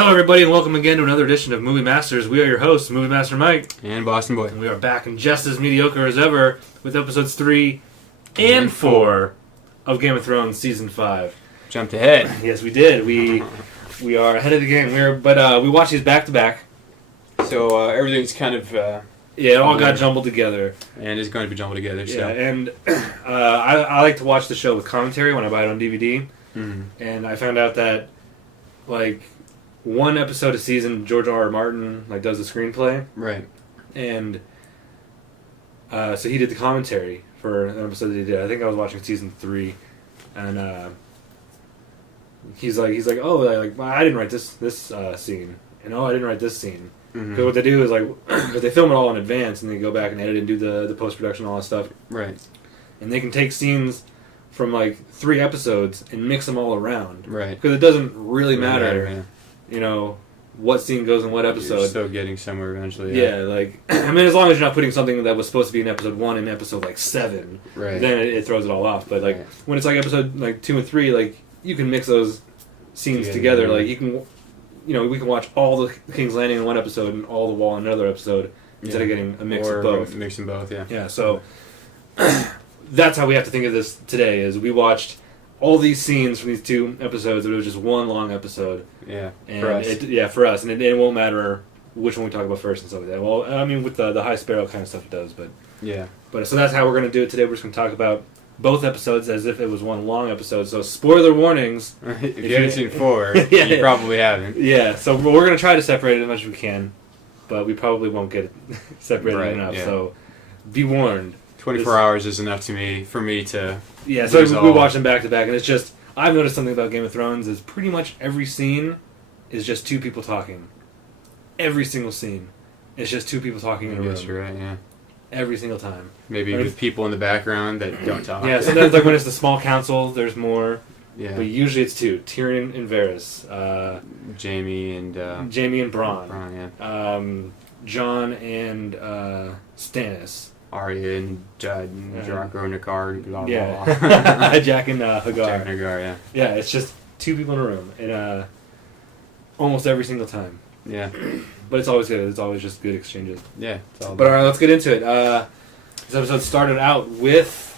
Hello, everybody, and welcome again to another edition of Movie Masters. We are your hosts, Movie Master Mike and Boston Boy. And we are back and just as mediocre as ever with episodes 3 and 4 of Game of Thrones Season 5. Jumped ahead. Yes, we did. We are ahead of the game. We watched these back to back. So everything's kind of... it all got jumbled together. And it's going to be jumbled together. So. Yeah, and I like to watch the show with commentary when I buy it on DVD. Mm-hmm. And I found out that, like, one episode a season, George R.R. Martin does the screenplay. Right. And so he did the commentary for an episode that he did. I think I was watching season 3, and he's like, oh, I didn't write this scene, and I didn't write this scene. Because what they do is but they film it all in advance, and they go back and edit and do the post production, all that stuff. Right. And they can take scenes from 3 episodes and mix them all around. Right. Because it doesn't really matter. Yeah. You know, what scene goes in what episode. You're still getting somewhere eventually. Yeah, I mean, as long as you're not putting something that was supposed to be in episode 1 in episode 7, right. then it throws it all off. But when it's episode 2 and 3, you can mix those scenes together. You can, we can watch all the King's Landing in one episode and all the Wall in another episode instead of getting a mix of both. Mixing both, yeah. Yeah, so that's how we have to think of this today. Is we watched all these scenes from these 2 episodes, but it was just one long episode. Yeah, and for us. For us. And it won't matter which one we talk about first and stuff like that. Well, I mean, with the High Sparrow kind of stuff it does, but... Yeah. But so that's how we're going to do it today. We're just going to talk about both episodes as if it was one long episode. So spoiler warnings. If you haven't seen 4, you probably haven't. Yeah, so we're going to try to separate it as much as we can, but we probably won't get it separated enough. Yeah. So be warned. 24 hours is enough for me to... Yeah, so we watch them back to back, and it's just... I've noticed something about Game of Thrones is pretty much every scene is just 2 people talking. Every single scene. It's just 2 people talking in a room. Yes, you're right, yeah. Every single time. Maybe with people in the background that don't talk. Yeah, sometimes when it's the small council, there's more. Yeah. But usually it's 2. Tyrion and Varys. Jamie and Bronn. Bronn, yeah. Jon and Stannis. Arya and Judd and Draco and Nicard, blah, blah, blah. Jack and Hagar. Jack and Hagar, yeah. Yeah, it's just 2 people in a room. And almost every single time. Yeah. But it's always good. It's always just good exchanges. Yeah. But alright, let's get into it. This episode started out with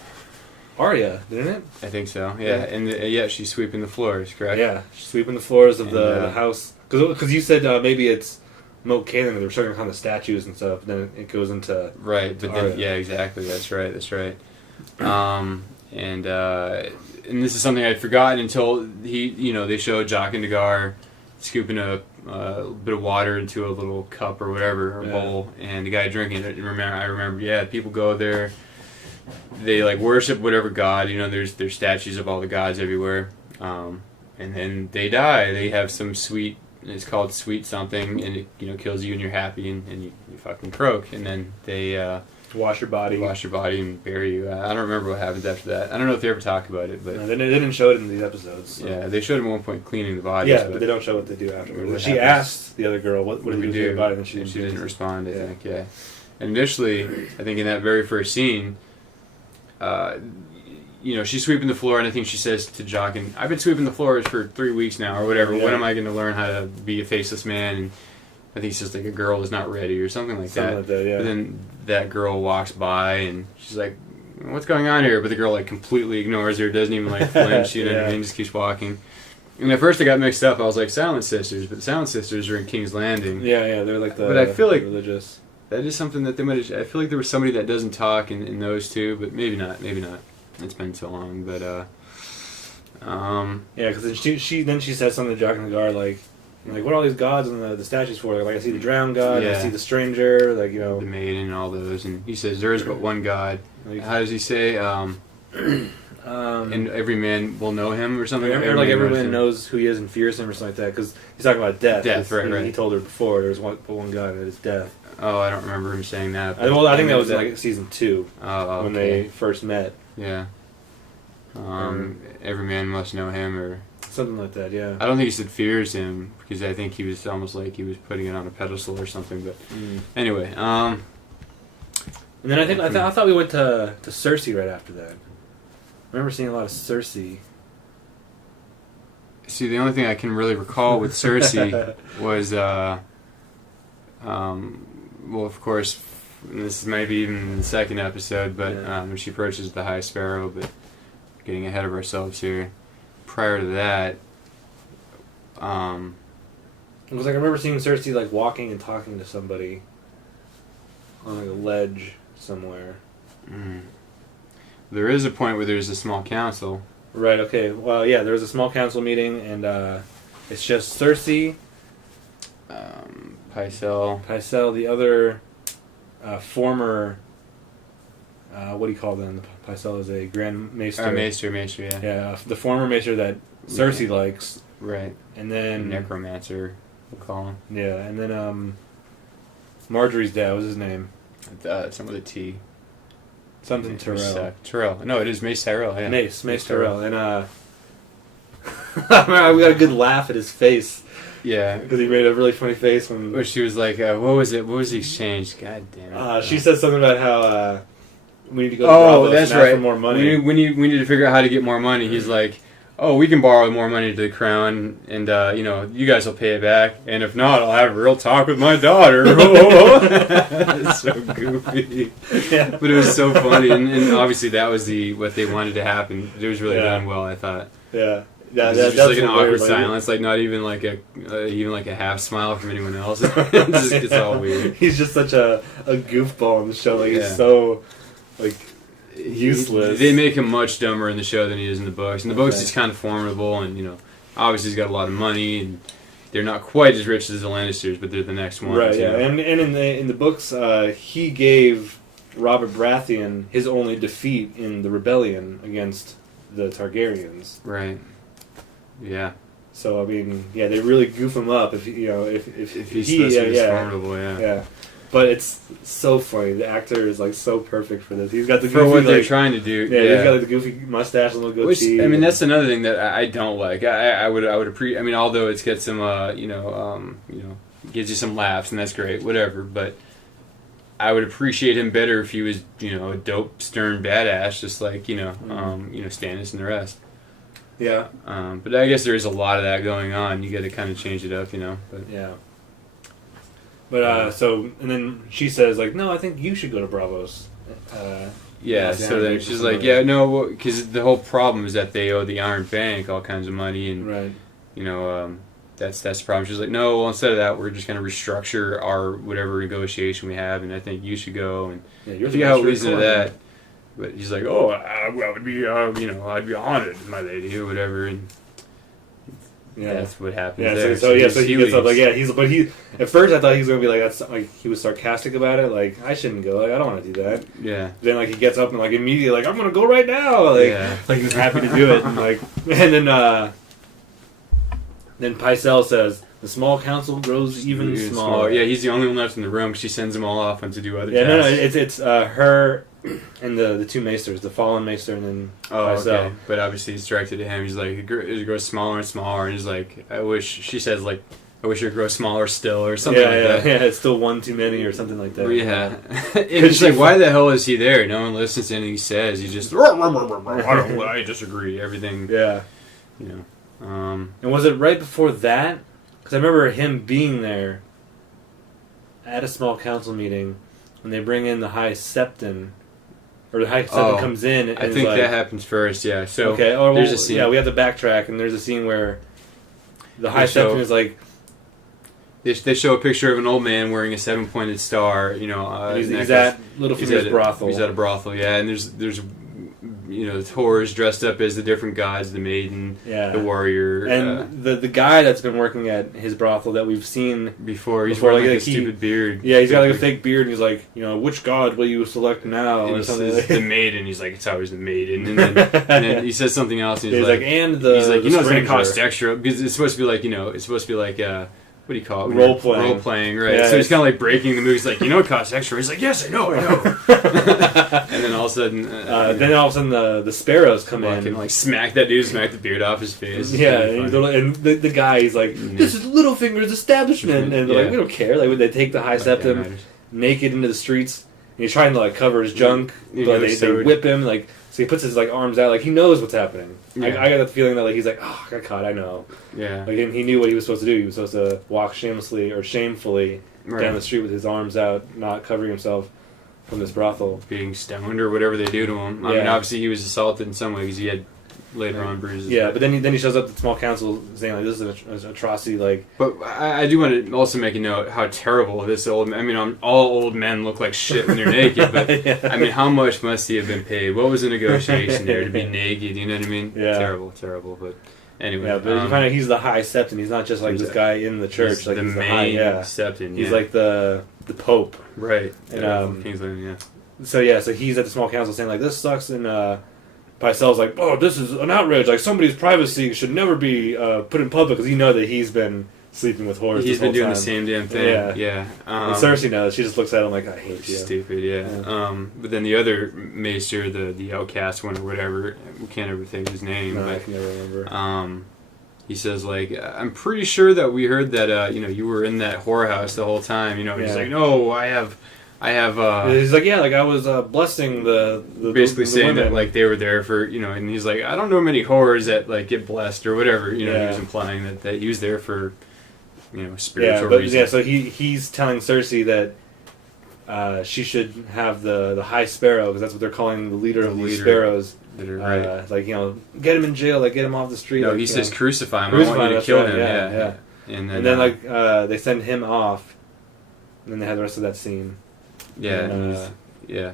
Arya, didn't it? I think so, yeah. And she's sweeping the floors, correct? Yeah, she's sweeping the floors of the house. Because you said maybe it's Moat Cailin, they were showing on the statues and stuff, then it goes into... Right, but then, yeah, exactly, that's right. And this is something I'd forgotten until they showed Jaqen H'ghar scooping a bit of water into a little cup or whatever, or bowl, and the guy drinking it. I remember, people go there, they worship whatever god, there's statues of all the gods everywhere, and then they die. They have some sweet... It's called sweet something, and it kills you, and you're happy, and you fucking croak, and then they wash your body and bury you. I don't remember what happens after that. I don't know if they ever talk about it, but they didn't show it in these episodes. So. Yeah, they showed him at one point cleaning the bodies. Yeah, but they don't show what they do afterwards. She asked the other girl, "What did you do to your body?" And she didn't respond. I think. Yeah, and initially, I think in that very first scene, she's sweeping the floor, and I think she says to Jaqen, "I've been sweeping the floors for 3 weeks now, or whatever. Yeah. When am I going to learn how to be a faceless man?" And I think he says, a girl is not ready, or something like that. Yeah. But then that girl walks by, and she's like, "What's going on here?" But the girl, completely ignores her, doesn't even, flinch, you know what I mean? Just keeps walking. And at first I got mixed up. I was like, Silent Sisters, but the Silent Sisters are in King's Landing. Yeah, they're the but I feel like religious. That is something that they might have... I feel like there was somebody that doesn't talk in those 2, but maybe not. It's been so long, but yeah, because she said something to Jaqen H'ghar what are all these gods and the statues for? I see the drowned god, I see the stranger, the maiden and all those, and he says there is but one God. How does he say? And every man will know him, or something. Every man knows who he is and fears him, or something like that. Because he's talking about death. Death, right. He told her before there's but one God, and it's death. Oh, I don't remember him saying that. I think that was season 2 when they first met. Yeah. Every man must know him, or something like that. Yeah. I don't think he said fears him, because I think he was almost like he was putting it on a pedestal or something. But anyway, and then I thought we went to Cersei right after that. I remember seeing a lot of Cersei. see, the only thing I can really recall with Cersei was, well, of course, this might be even in the second episode, but when she approaches the High Sparrow, but getting ahead of ourselves here. Prior to that, it was like I remember seeing Cersei like walking and talking to somebody on like a ledge somewhere. There is a point where there's a small council. Right. Okay. Well, yeah. There was a small council meeting, and it's just Cersei, Pycelle, the other former. What do you call them? Pycelle is a Grand Maester. Maester, yeah. Yeah, the former Maester that Cersei likes. Right. And then Necromancer, we'll call him. Yeah, and then Marjorie's dad. What's his name? Some with a T. Something Tyrell. Tyrell. No, it is Mace Tyrell. Yeah. Mace Tyrell. And we got a good laugh at his face. Yeah, because he made a really funny face when. Where she was like, "What was it? What was the exchange?" God damn it. She said something about how we need to go. To that's and right. ask for more money. We need to figure out how to get more money. He's like, "Oh, we can borrow more money to the crown, and you guys will pay it back. And if not, I'll have a real talk with my daughter." It's so goofy, yeah. But it was so funny, and obviously that was what they wanted to happen. It was really done well, I thought. Yeah. Yeah, that's just like an awkward silence, like not even like a half smile from anyone else. It's all weird. He's just such a goofball in the show. Like he's so like useless. They make him much dumber in the show than he is in the books. In the books, he's kind of formidable, and obviously he's got a lot of money, and they're not quite as rich as the Lannisters, but they're the next one. Right. Yeah. And in the books, he gave Robert Baratheon his only defeat in the rebellion against the Targaryens. Right. Yeah. So I mean, yeah, they really goof him up if he's supposed to be formidable, yeah. But it's so funny. The actor is like so perfect for this. He's got the goofy, for what they're trying to do. Yeah, he's got like the goofy mustache and little goatee. Which, I mean, that's another thing that I don't like. I would appreciate. I mean, although it gets some gives you some laughs and that's great, whatever. But I would appreciate him better if he was a dope, stern badass, just like Stannis and the rest. Yeah. But I guess there is a lot of that going on. You got to kind of change it up, But yeah. But and then she says like, no, I think you should go to Braavos. Yeah. So then she's like, yeah, no, because the whole problem is that they owe the Iron Bank all kinds of money, and right. that's the problem. She's like, no, well, instead of that, we're just going to restructure our whatever negotiation we have, and I think you should go. And you're see how it leads into that. But he's like, oh, I would be, I'd be honored, my lady, or whatever, and that's what happens. Yeah, there. so he gets up like, he. At first, I thought he was gonna be like, that's like he was sarcastic about it, like I shouldn't go, like I don't want to do that. Yeah. Then like he gets up and like immediately like I'm gonna go right now, like he's happy to do it, and then Pycelle says, the small council grows even smaller. Yeah, he's the only one left in the room. She sends them all off to do other tasks. No, it's her and the two maesters, the fallen maester and then Pycelle. Okay. But obviously he's directed to him. He's like, it grows smaller and smaller, and he's like, I wish it would grow smaller still, or something like that. Yeah, it's still one too many, or something like that. Yeah. And it's like, why the hell is he there? No one listens to anything he says. He just, I disagree. Everything. Yeah. And was it right before that? Because I remember him being there at a small council meeting when they bring in the High Septon, or the High Septon comes in. And I think that happens first. Yeah. So there's a scene. Yeah, we have to backtrack, and there's a scene where the High Septon is like. They show a picture of an old man wearing a 7-pointed star. He's at Littlefinger's brothel. He's at a brothel. Yeah, and there's the whores dressed up as the different gods, the maiden, the warrior, and the guy that's been working at his brothel that we've seen before. He's wearing like a stupid beard. Yeah, he's got like a fake beard, and he's like, which god will you select now? And or something. The maiden. He's like, it's always the maiden. And then he says something else. And he's like, and he's like, it's going to cost extra because it's supposed to be like, it's supposed to be like. What do you call it? Role playing, right? Yeah, so he's kind of like breaking the movie. He's like, it costs extra. He's like, yes, I know. And then all of a sudden, the sparrows come in and like smack that dude, smack the beard off his face. Yeah, and the guy, he's like, this is Littlefinger's establishment, and they're like, we don't care. Like when they take the High Septon naked into the streets, and he's trying to like cover his junk, but they whip him like. So he puts his like arms out, like he knows what's happening. Yeah. I got the feeling that like he's like, oh, I got caught. I know. Yeah. Like he knew what he was supposed to do. He was supposed to walk shamelessly or shamefully Right. down the street with his arms out, not covering himself from this brothel. Being stoned or whatever they do to him. I mean, Yeah. obviously he was assaulted in some way because he had later on bruises. Yeah, but then he shows up at the small council saying like, this is an atrocity. Like, But I do want to also make a note how terrible this old. I mean, all old men look like shit when they're naked. But yeah. I mean, how much must he have been paid? What was the negotiation there to be naked? You know what I mean? Yeah. Terrible. But anyway, yeah, but you find out he's the high septon. He's not just like this guy in the church. he's Like the he's the main high, yeah. septon. He's yeah. like the pope. right. And, Kingsland, yeah. So he's at the small council saying like, this sucks, and Pycelle's like, oh, this is an outrage. Like somebody's privacy should never be put in public, because you know that he's been sleeping with whores. He's this been whole doing time. the same damn thing. Yeah. And Cersei knows. She just looks at him like, I hate you. Stupid, yeah. But then the other maester, the outcast one or whatever, we can't ever think of his name. No, I but can never remember. he says like, I'm pretty sure that we heard that you were in that whorehouse the whole time. You know, he's Yeah. like, no, I have. He's like, yeah, like I was blessing the Basically the saying women. that like they were there for and he's like, I don't know many whores that like get blessed or whatever. He Yeah. was implying that he was there for yeah, spiritual but reasons. yeah, so he's telling Cersei that she should have the High Sparrow, because that's what they're calling the leader of these leader. sparrows. That are right. Like get him in jail, like get him off the street. No, like, he you says know. crucify him. Crucify I want you him, to kill that's him. right, Yeah. yeah. And then like they send him off, and then they have the rest of that scene. yeah, And, yeah.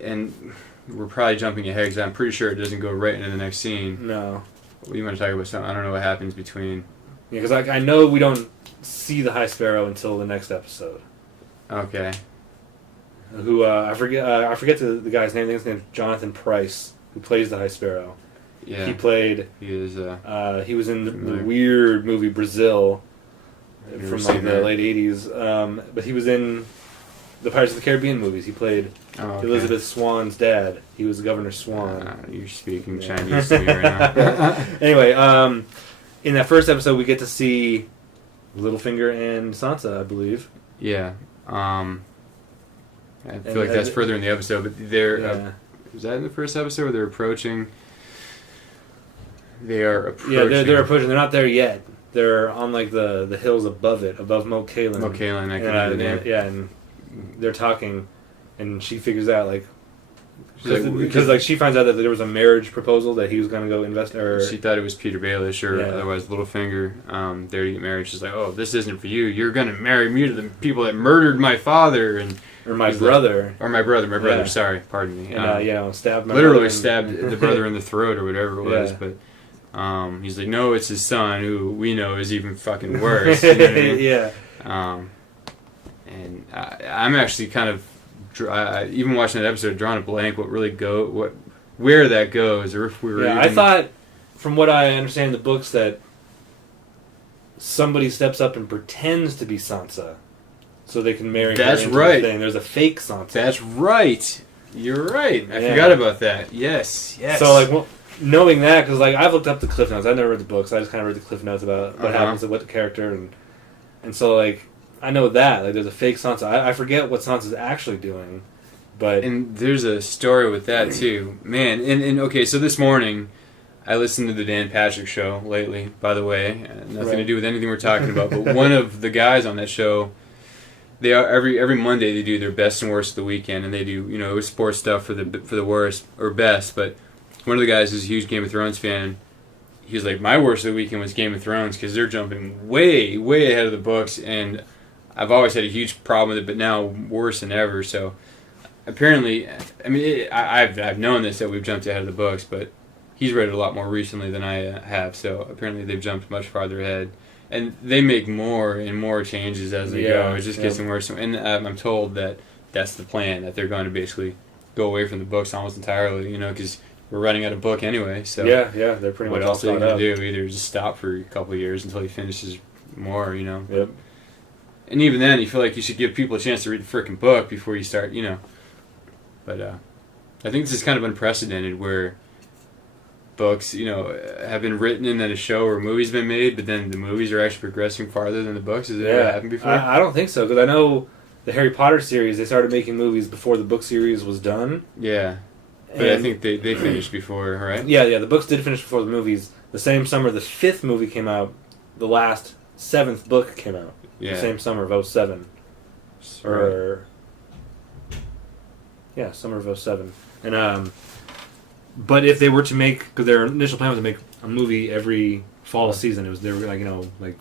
And we're probably jumping ahead because I'm pretty sure it doesn't go right into the next scene. No. You want to talk about something? I don't know what happens between. Yeah, because I know we don't see the High Sparrow until the next episode. Okay. Who I forget the guy's name. I think his name's Jonathan Pryce, who plays the High Sparrow. Yeah. He played. He is. He was in the Familiar. weird movie Brazil Never from seen like the that. late '80s. But he was in the Pirates of the Caribbean movies. He played Okay. Elizabeth Swan's dad. He was Governor Swan. You're speaking Yeah. Chinese to me right now. Anyway, in that first episode, we get to see Littlefinger and Sansa, I believe. Yeah. I feel And, like that's further in the episode, but they're. Yeah. Was that in the first episode where they're approaching? They are approaching. Yeah, they're approaching. They're not there yet. They're on like the hills above it, above Moat Cailin. Oh, Kaelin, I And, can remember the name. yeah, and they're talking, and she figures out like She's because like she finds out that there was a marriage proposal that he was going to go invest. Or she thought it was Peter Baelish or Yeah. otherwise Littlefinger. There to get married. She's like, "Oh, this isn't for you. You're going to marry me to the people that murdered my father and or my He's brother. or my brother. My brother. Yeah. Sorry, pardon me. And stabbed my literally brother stabbed the brother in the throat or whatever it was. Yeah. But he's like, no, it's his son, who we know is even fucking worse. You know what I mean? Yeah. And I'm actually kind of even watching that episode, drawing a blank. Where that goes, or if we were. Yeah, I even, thought, from what I understand in the books, that somebody steps up and pretends to be Sansa, so they can marry her. That's into the right. thing. There's a fake Sansa. That's right. You're right. I Yeah. forgot about that. Yes. So like, well, knowing that, because like I've looked up the cliff notes. I've never read the books. I just kind of read the cliff notes about what happens to what the character and so like I know that like there's a fake Sansa. I forget what Sansa's actually doing, but And there's a story with that too, man. And okay, so this morning I listened to the Dan Patrick Show lately. By the way, nothing to Right. do with anything we're talking about. But one of the guys on that show, they are every Monday they do their best and worst of the weekend, and they do sports stuff for the worst or best. But one of the guys is a huge Game of Thrones fan. He was like, my worst of the weekend was Game of Thrones because they're jumping way, way ahead of the books, and I've always had a huge problem with it, but now worse than ever. So apparently, I mean, I've known this that we've jumped ahead of the books, but he's read it a lot more recently than I have. So apparently, they've jumped much farther ahead, and they make more and more changes as they go. It just gets worse, and I'm told that that's the plan, that they're going to basically go away from the books almost entirely. Because we're running out of book anyway. So yeah, they're pretty what much all else are you caught going up. to do? Either just stop for a couple of years until he finishes more. Yep. And even then, you feel like you should give people a chance to read the frickin' book before you start, But I think this is kind of unprecedented where books, have been written and then a show or a movie's been made, but then the movies are actually progressing farther than the books. Has it ever happened before? I don't think so, because I know the Harry Potter series, they started making movies before the book series was done. Yeah. But I think they finished before, right? Yeah, the books did finish before the movies. The same summer the 5th movie came out, the last 7th book came out. Yeah. The same summer of 07. Or... Yeah, summer of 07. And, but if they were to make... Because their initial plan was to make a movie every fall season. It was, they were like,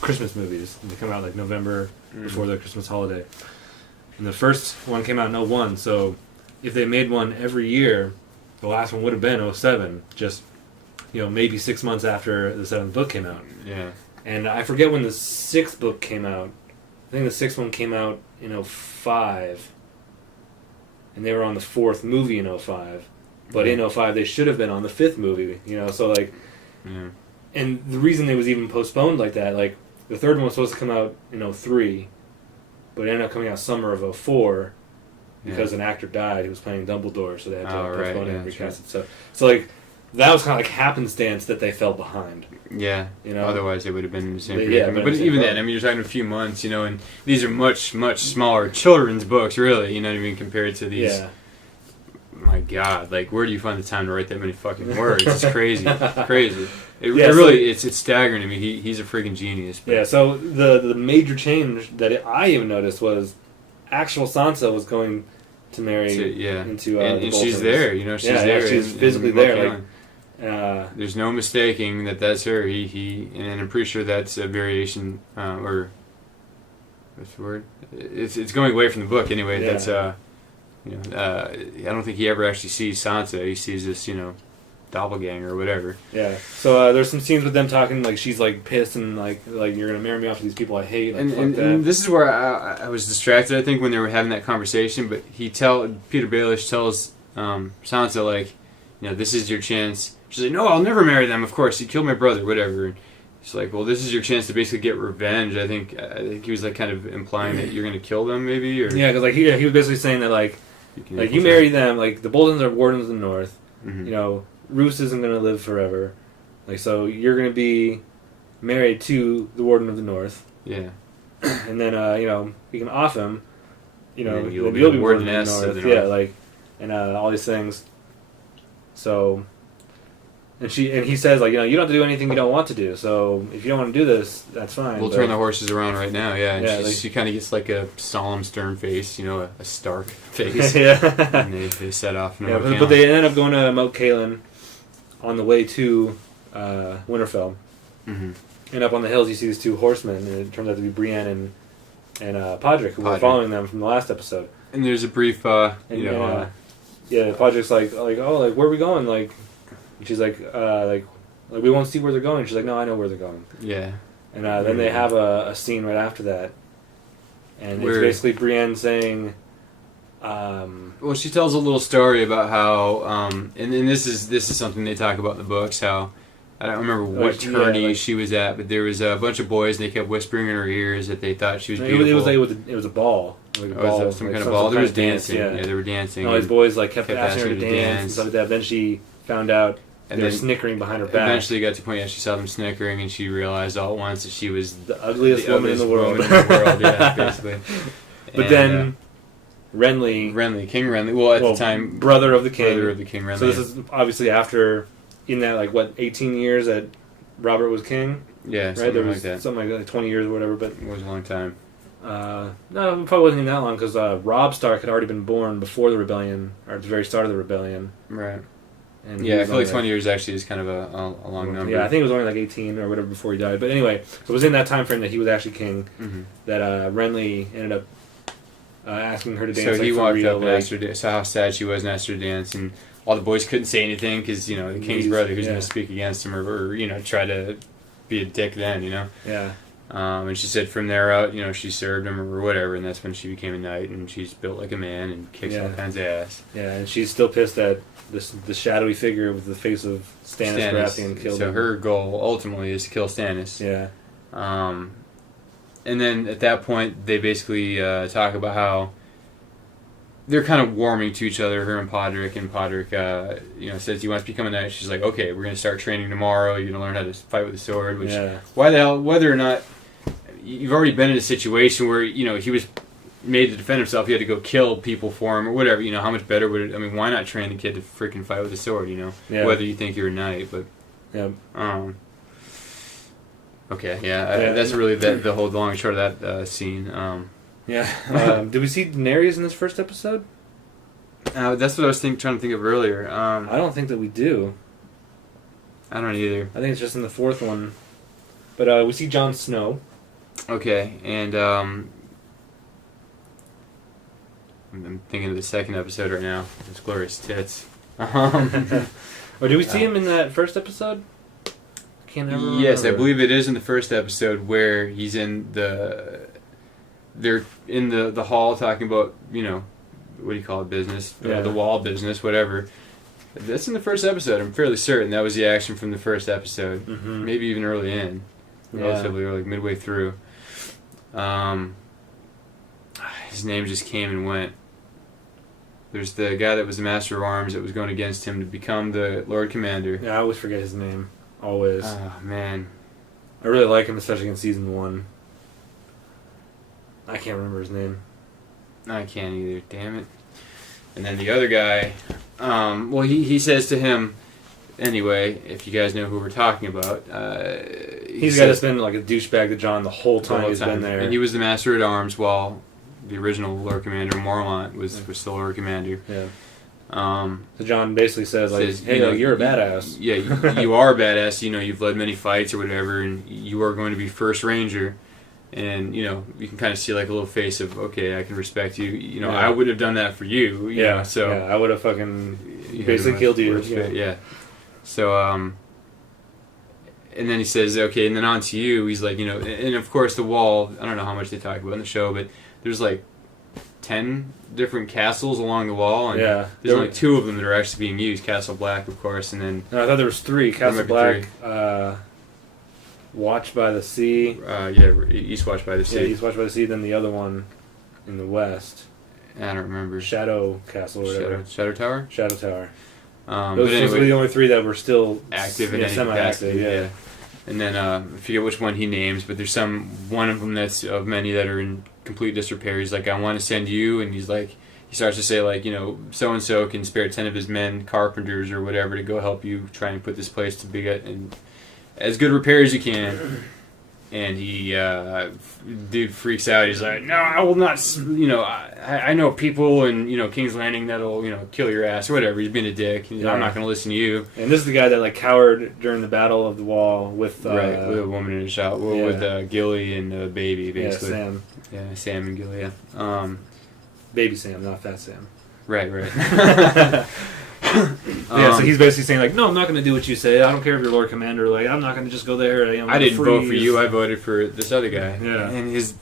Christmas movies. And they come out like November before the Christmas holiday. And the first one came out in 01, so if they made one every year, the last one would have been 07, just, maybe 6 months after the 7th book came out. Yeah. And I forget when the 6th book came out. I think the 6th one came out in 05, and they were on the 4th movie in 05. But in 05, they should have been on the 5th movie, so like... Yeah. And the reason it was even postponed like that, like, the 3rd one was supposed to come out in 03, but it ended up coming out summer of 04 because an actor died who was playing Dumbledore, so they had to postpone it and recast it. So like, that was kind of like happenstance that they fell behind. Yeah. Otherwise, they would have been in the same period. Yeah, but even then, I mean, you're talking a few months, and these are much, much smaller children's books, really, you know what I mean, compared to these... Yeah. My God, like, where do you find the time to write that many fucking words? It's crazy. Crazy. It's staggering to me. He's a freaking genius. But. Yeah, so the major change that I even noticed was actual Sansa was going to marry into and she's there, she's there. Yeah, she's physically there. There's no mistaking that's her. And I'm pretty sure that's a variation, or what's the word? It's going away from the book anyway. Yeah. That's I don't think he ever actually sees Sansa. He sees this, doppelganger or whatever. Yeah. So there's some scenes with them talking, like she's like pissed and like you're gonna marry me off to these people I hate. Like, and this is where I was distracted, I think, when they were having that conversation. But Peter Baelish tells Sansa, like, this is your chance. She's like, no, I'll never marry them. Of course, he killed my brother, whatever. And she's like, well, this is your chance to basically get revenge. I think he was like kind of implying that you're gonna kill them, maybe. Or yeah, because like he was basically saying that like you marry them, like the Boltons are wardens of the North. Mm-hmm. Roose isn't going to live forever. Like, so you're going to be married to the Warden of the North. Yeah. And then, you can off him. Then you'll be Wardeness of the North. Yeah, like, and all these things. So, and he says, like, you don't have to do anything you don't want to do. So, if you don't want to do this, that's fine. We'll turn the horses around right now, yeah. And yeah, she kind of gets like a solemn, stern face, a stark face. Yeah. And they set off. Yeah, but they end up going to Moat Cailin on the way to Winterfell. Mm-hmm. And up on the hills, you see these two horsemen, and it turns out to be Brienne and Podrick, who were following them from the last episode. And there's a brief, Podrick's like, oh, like, where are we going? Like, and she's like, we won't see where they're going. She's like, no, I know where they're going. Yeah. And then they have a scene right after that, and it's basically Brienne saying. Well, she tells a little story about how, and this is something they talk about in the books. How I don't remember what tourney she was at, but there was a bunch of boys, and they kept whispering in her ears that they thought she was beautiful. It was a ball. Like a ball, some kind of ball. There was dancing. Yeah, they were dancing. And all these boys kept asking her to dance and stuff like that. Then she found out they were snickering behind her back. Eventually got to the point, she saw them snickering, and she realized all at once that she was the ugliest woman in the world. Yeah, basically. But then. King Renly. Well, at the time, brother of the king. Renly. So this is obviously after, in that 18 years that Robert was king. Yeah, right. There was like that. Something like 20 years or whatever. But it was a long time. No, it probably wasn't even that long because Robb Stark had already been born before the rebellion, or at the very start of the rebellion. Right. And I feel like 20 years actually is kind of a long number. Yeah, I think it was only 18 or whatever before he died. But anyway, so it was in that time frame that he was actually king. Mm-hmm. That Renly ended up. Asking her to dance. So he walked up and asked her to, so how sad she was and asked her to dance, and all the boys couldn't say anything because the king's brother, who's going to speak against him or try to be a dick then, Yeah. And she said from there out, she served him or whatever, and that's when she became a knight, and she's built like a man and kicks all kinds of ass. Yeah, and she's still pissed that the shadowy figure with the face of Stannis Baratheon killed him. So her goal ultimately is to kill Stannis. Yeah. And then at that point, they basically talk about how they're kind of warming to each other, her and Podrick. And Podrick, says he wants to become a knight. She's like, okay, we're going to start training tomorrow. You're going to learn how to fight with a sword. Which, why the hell, whether or not you've already been in a situation where he was, made to defend himself, he had to go kill people for him or whatever. You know, how much better would it? I mean, why not train the kid to freaking fight with a sword? You know, whether you think you're a knight, but okay, that's really the whole long and short of that scene. Did we see Daenerys in this first episode? That's what I was trying to think of earlier. I don't think that we do. I don't either. I think it's just in the fourth one. But we see Jon Snow. Okay, and I'm thinking of the second episode right now. It's glorious tits. Or did we see him in that first episode? Can't remember. Yes, I believe it is in the first episode where he's in they're in the hall talking about, you know, what do you call it, business, the wall business, whatever. That's in the first episode. I'm fairly certain that was the action from the first episode, maybe even early in, relatively early, midway through. His name just came and went. There's the guy that was the Master of Arms that was going against him to become the Lord Commander. Yeah, I always forget his name. Always. Oh, man. I really like him, especially in Season 1. I can't remember his name. I can't either, damn it. And then the other guy, he says to him, anyway, if you guys know who we're talking about, he's got to spend like a douchebag to John the whole time he's been there. And he was the Master at Arms while the original Lord Commander, Mormont, was still Lord Commander. Yeah. So John basically says, like, hey, you're a badass. Yeah, you are a badass. You know, you've led many fights or whatever, and you are going to be First Ranger. And, you know, you can kind of see like a little face of, okay, I can respect you. You know, I would have done that for you. You know, so I would have fucking basically killed you. Yeah. So, and then he says, okay, and then on to you. He's like, you know, and of course the wall, I don't know how much they talk about in the show, but there's like 10 different castles along the wall. And there's only 2 of them that are actually being used. Castle Black, of course, and then... No, I thought there was 3. Castle Black, Watch by the Sea. East Watch by the Sea. Yeah, East Watch by the Sea, then the other one in the west. I don't remember. Shadow Castle or whatever. Shadow Tower? Shadow Tower. Those were the only 3 that were still active and semi-active. Yeah. And then I forget which one he names, but there's one of them that's of many that are in complete disrepair. He's like, I want to send you, and he's like, he starts to say like, you know, so and so can spare 10 of his men, carpenters or whatever, to go help you try and put this place to be and as good repair as you can. And he, dude freaks out. He's like, no, I will not, you know, I know people in, you know, King's Landing that'll, you know, kill your ass or whatever. He's being a dick. He's like, I'm not going to listen to you. And this is the guy that, like, cowered during the Battle of the Wall with... with a woman in a shot. With Gilly and a baby, basically. Yeah, Sam. Yeah, Sam and Gilly, yeah. Baby Sam, not Fat Sam. Right. So he's basically saying, like, no, I'm not going to do what you say. I don't care if you're Lord Commander. Like, I'm not going to just go there. You know, I didn't vote for you. I voted for this other guy. Yeah. And his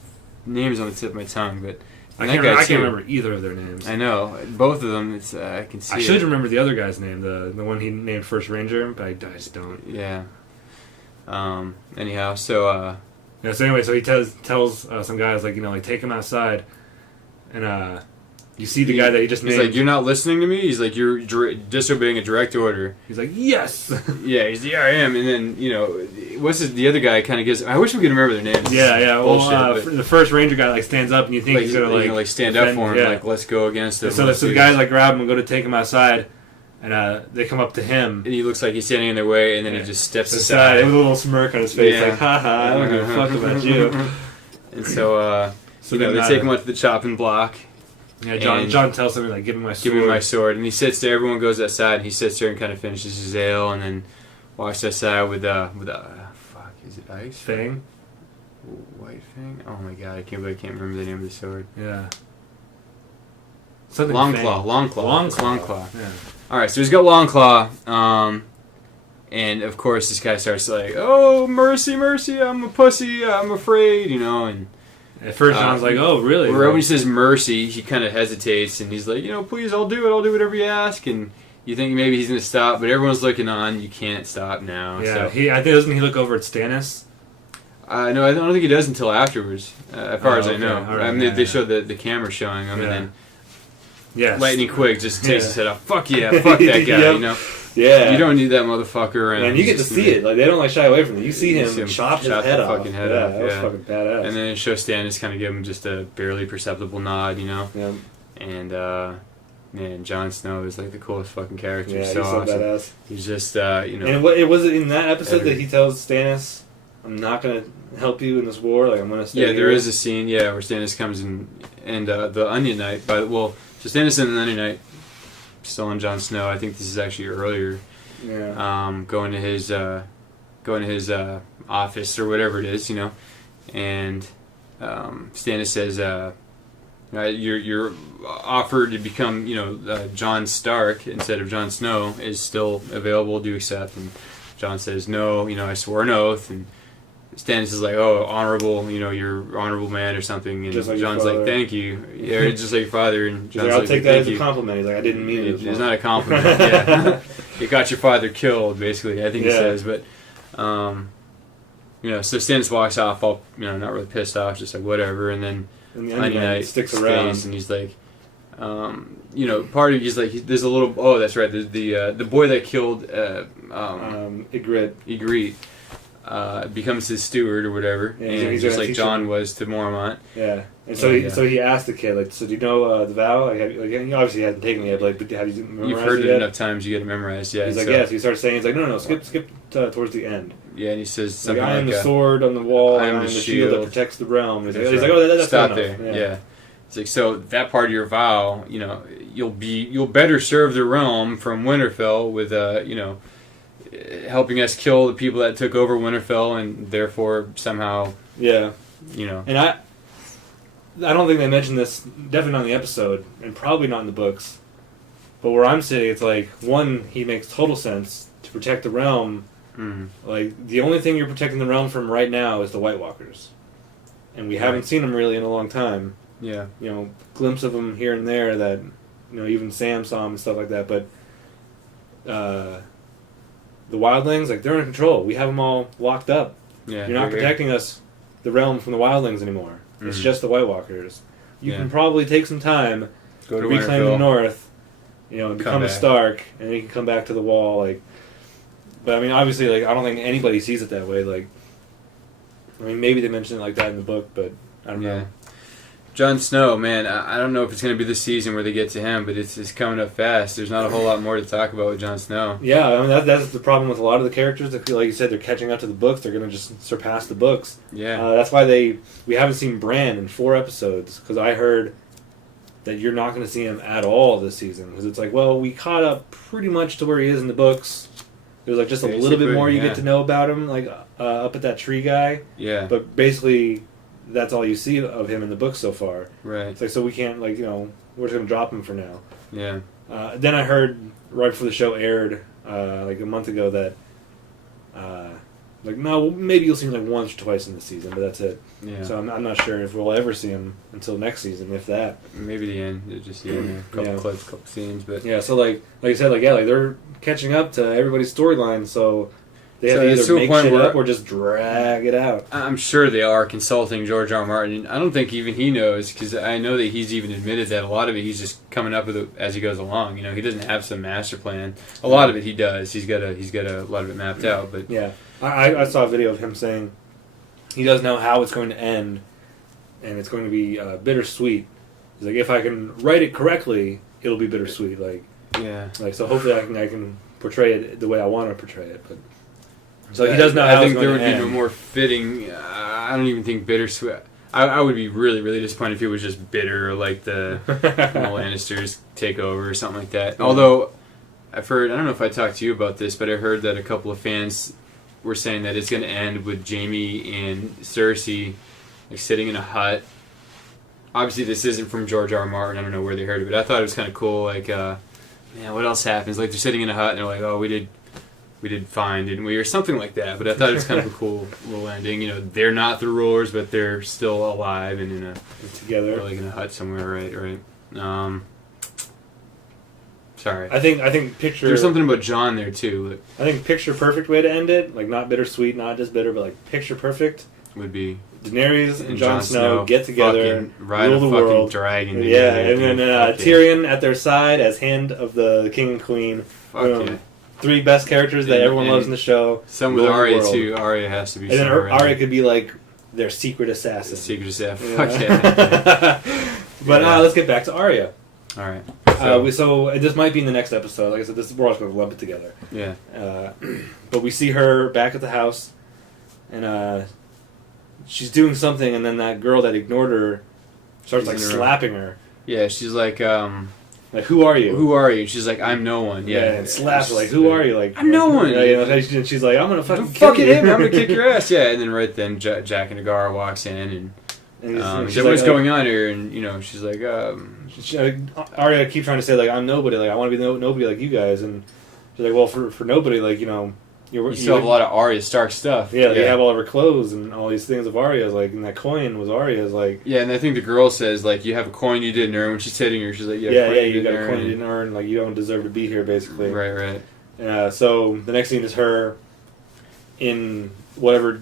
name's on the tip of my tongue, but I can't remember either of their names. I know both of them. It's I can see. I should remember the other guy's name, the one he named First Ranger, but I just don't. Yeah. Anyhow, so. So anyway, so he tells some guys, like, you know, like, take him outside, and you see the guy that he just named. He's like, you're not listening to me? He's like, you're disobeying a direct order. He's like, yes! Yeah, he's like, yeah, I am. And then, you know, the other guy kind of gives... I wish we could remember their names. Yeah. Well, the first ranger guy, like, stands up, and you think he's going to, like stand up for him, like, let's go against him. So the guys, like, grab him and go to take him outside, and they come up to him. And he looks like he's standing in their way, and then he just steps aside. With a little smirk on his face, like, haha, I don't give a fuck about you. And so, they take him up to the chopping block. Yeah, John tells him, like, give me my sword. Give me my sword. And he sits there, everyone goes outside, and he sits there and kind of finishes his ale, and then walks outside with fuck, is it Ice? Fang? White Fang? Oh my god, I can't remember the name of the sword. Yeah. Longclaw. Yeah. Alright, so he's got Longclaw, and of course this guy starts like, oh, mercy, I'm a pussy, I'm afraid, you know, and... At first, John's like, "Oh, really?" When he says mercy, he kind of hesitates, and he's like, "You know, please, I'll do it. I'll do whatever you ask." And you think maybe he's going to stop, but everyone's looking on. You can't stop now. Yeah, I think doesn't he look over at Stannis? No, I don't think he does until afterwards, as far as I know. Right, I mean, they show the camera showing him, and then Lightning Quick just takes his head off. Fuck yeah, fuck that guy, you know. Yeah. You don't need that motherfucker around. And you get to see it. Like, they don't, like, shy away from it. You see You him, see him chop his chop head the off. fucking head yeah, off, that was yeah. fucking badass. And then it shows Stannis kind of give him just a barely perceptible nod, you know? Yeah, And, man, Jon Snow is like the coolest fucking character. yeah, so he's so awesome. badass. He's just, you know. And what, it was in that episode Every- that he tells Stannis, I'm not going to help you in this war. Like, I'm going to stay Yeah, here. there is a scene, where Stannis comes in, and the Onion Knight, so Stannis and the Onion Knight, still on Jon Snow, I think this is actually earlier, Yeah. going to his office or whatever it is, you know, and Stannis says, your offer to become, Jon Stark instead of Jon Snow is still available. Do you accept? And Jon says, no, I swore an oath. And Stannis is like, oh, honorable, you're honorable man or something. And Just like your Jon's like, father. thank you. Yeah, just like your father. And He's John's like, I'll like, take that thank as a you. compliment. He's like, I didn't mean it. It's not a compliment. Yeah, you got your father killed, basically. I think he Yeah. says, but so Stannis walks off, all not really pissed off, just like whatever, and then And the Onion Knight sticks stays, around. and he's like, part of he's like, there's a little. Oh, that's right. The boy that killed Ygritte. Ygritte becomes his steward or whatever, Yeah, and he's just gonna like teach Jon him. was to Mormont. Yeah. And so he asked the kid, like, so do you know the vow? Like, he obviously hasn't taken it yet, but like, have you memorized You've heard it it yet? enough times, you get it memorized. Yeah, He's like, so, yes. He starts saying, he's like, no, skip towards the end. Yeah, and he says Like, something I am like, the sword on the wall, I I am am the the shield that shield. protects the realm. He's like, That's like, right. oh, that's Stop good enough. there. Yeah. It's like, so that part of your vow, you'll better serve the realm from Winterfell with helping us kill the people that took over Winterfell, and therefore somehow Yeah. you And I don't think they mentioned this, definitely not in the episode, and probably not in the books. But where I'm sitting, it's like, one, he makes total sense to protect the realm. mm, Like, the only thing you're protecting the realm from right now is the White Walkers. And we haven't seen them really in a long time. yeah, Glimpse of them here and there that, even Sam saw them and stuff like that. But the wildlings, like, they're under control. We have them all locked up. yeah. You're not protecting us, the realm, from the wildlings anymore. It's Mhm. just the White Walkers. You Yeah. can probably take some time Go to to reclaim the Winterfell. North, and become a back. Stark, and then you can come back to the Wall. Like, but I mean, obviously, like, I don't think anybody sees it that way. Like, I mean, maybe they mention it like that in the book, but I don't Yeah. know. Jon Snow, man, I don't know if it's going to be this season where they get to him, but it's coming up fast. There's not a whole lot more to talk about with Jon Snow. Yeah, I mean, that's the problem with a lot of the characters. That, like you said, they're catching up to the books. They're going to just surpass the books. Yeah. That's why we haven't seen Bran in 4 episodes, because I heard that you're not going to see him at all this season, because it's like, well, we caught up pretty much to where he is in the books. There's like just a little bit Basically, more you yeah. get to know about him, like up at that tree guy, Yeah. but basically that's all you see of him in the books so far. Right. It's like, so we can't, like, we're just going to drop him for now. Yeah. Then I heard right before the show aired, like a month ago, that like, no, maybe you'll see him like once or twice in the season, but that's it. Yeah. So I'm not sure if we'll ever see him until next season, if that. Maybe the end. Just a couple Yeah. clips, couple scenes, but Yeah. So like I said, like they're catching up to everybody's storyline, so they have So to it's either to a make point shit where- up or just drag it out. I'm sure they are consulting George R. R. Martin. I don't think even he knows, because I know that he's even admitted that a lot of it he's just coming up with it as he goes along. He doesn't have some master plan. A lot of it he does. He's got a lot of it mapped out. But Yeah. I saw a video of him saying he doesn't know how it's going to end, and it's going to be bittersweet. He's like, if I can write it correctly, it'll be bittersweet. yeah, So hopefully I can portray it the way I want to portray it. But so he does know how I it's think going there to would be end. no more fitting. I don't even think bittersweet. I would be really, really disappointed if it was just bitter, like the Lannisters take over or something like that. Yeah. Although I've heard, I don't know if I talked to you about this, but I heard that a couple of fans were saying that it's going to end with Jaime and Cersei like sitting in a hut. Obviously, this isn't from George R. R. Martin. I don't know where they heard of it. I thought it was kind of cool. Like, man, what else happens? Like, they're sitting in a hut and they're like, oh, we did fine, didn't we? Or something like that. But I thought it was kind of a cool little ending. They're not the rulers, but they're still alive and in a together. like in a hut somewhere. Right. Sorry. I think picture. There's something about John there too. I think picture perfect way to end it, like not bittersweet, not just bitter, but like picture perfect. That would be Daenerys and Jon Snow get together, fucking ride rule a the fucking world. dragon. Yeah, together, and then dude. Fuck yeah. Tyrion at their side as hand of the king and queen. Fuck yeah. three best characters that everyone loves in the show. Some with rule the Arya world. too. Arya has to be. And then somewhere around Arya could be like their secret assassin. Secret assassin. Yeah. Fuck yeah. But Yeah. let's get back to Arya. All right. So this might be in the next episode. Like I said, we're also going to lump it together. Yeah. But we see her back at the house, and she's doing something, and then that girl that ignored her starts like slapping her. Yeah, she's like, Like, who are you? who are you? She's like, I'm no one. Yeah, and slaps her like, who are you? Like, I'm no one. Yeah, you know, and she's like, I'm gonna fucking Don't kill fucking you. hit me. I'm gonna kick your ass. Yeah, and then right then, Jack and Agar walks in, and And she's like, what's going on here? And you know, she's like, Arya keeps trying to say like, I'm nobody. Like, I want to be nobody like you guys. And she's like, well, for nobody, like, you know, you still have a lot of Arya Stark stuff. Yeah, they have all of her clothes and all these things of Arya's. Like, and that coin was Arya's. Like, yeah, and I think the girl says like, you have a coin you didn't earn. When she's hitting her, she's like, you got a coin you didn't earn. Like, you don't deserve to be here, basically. Right. So the next scene is her in whatever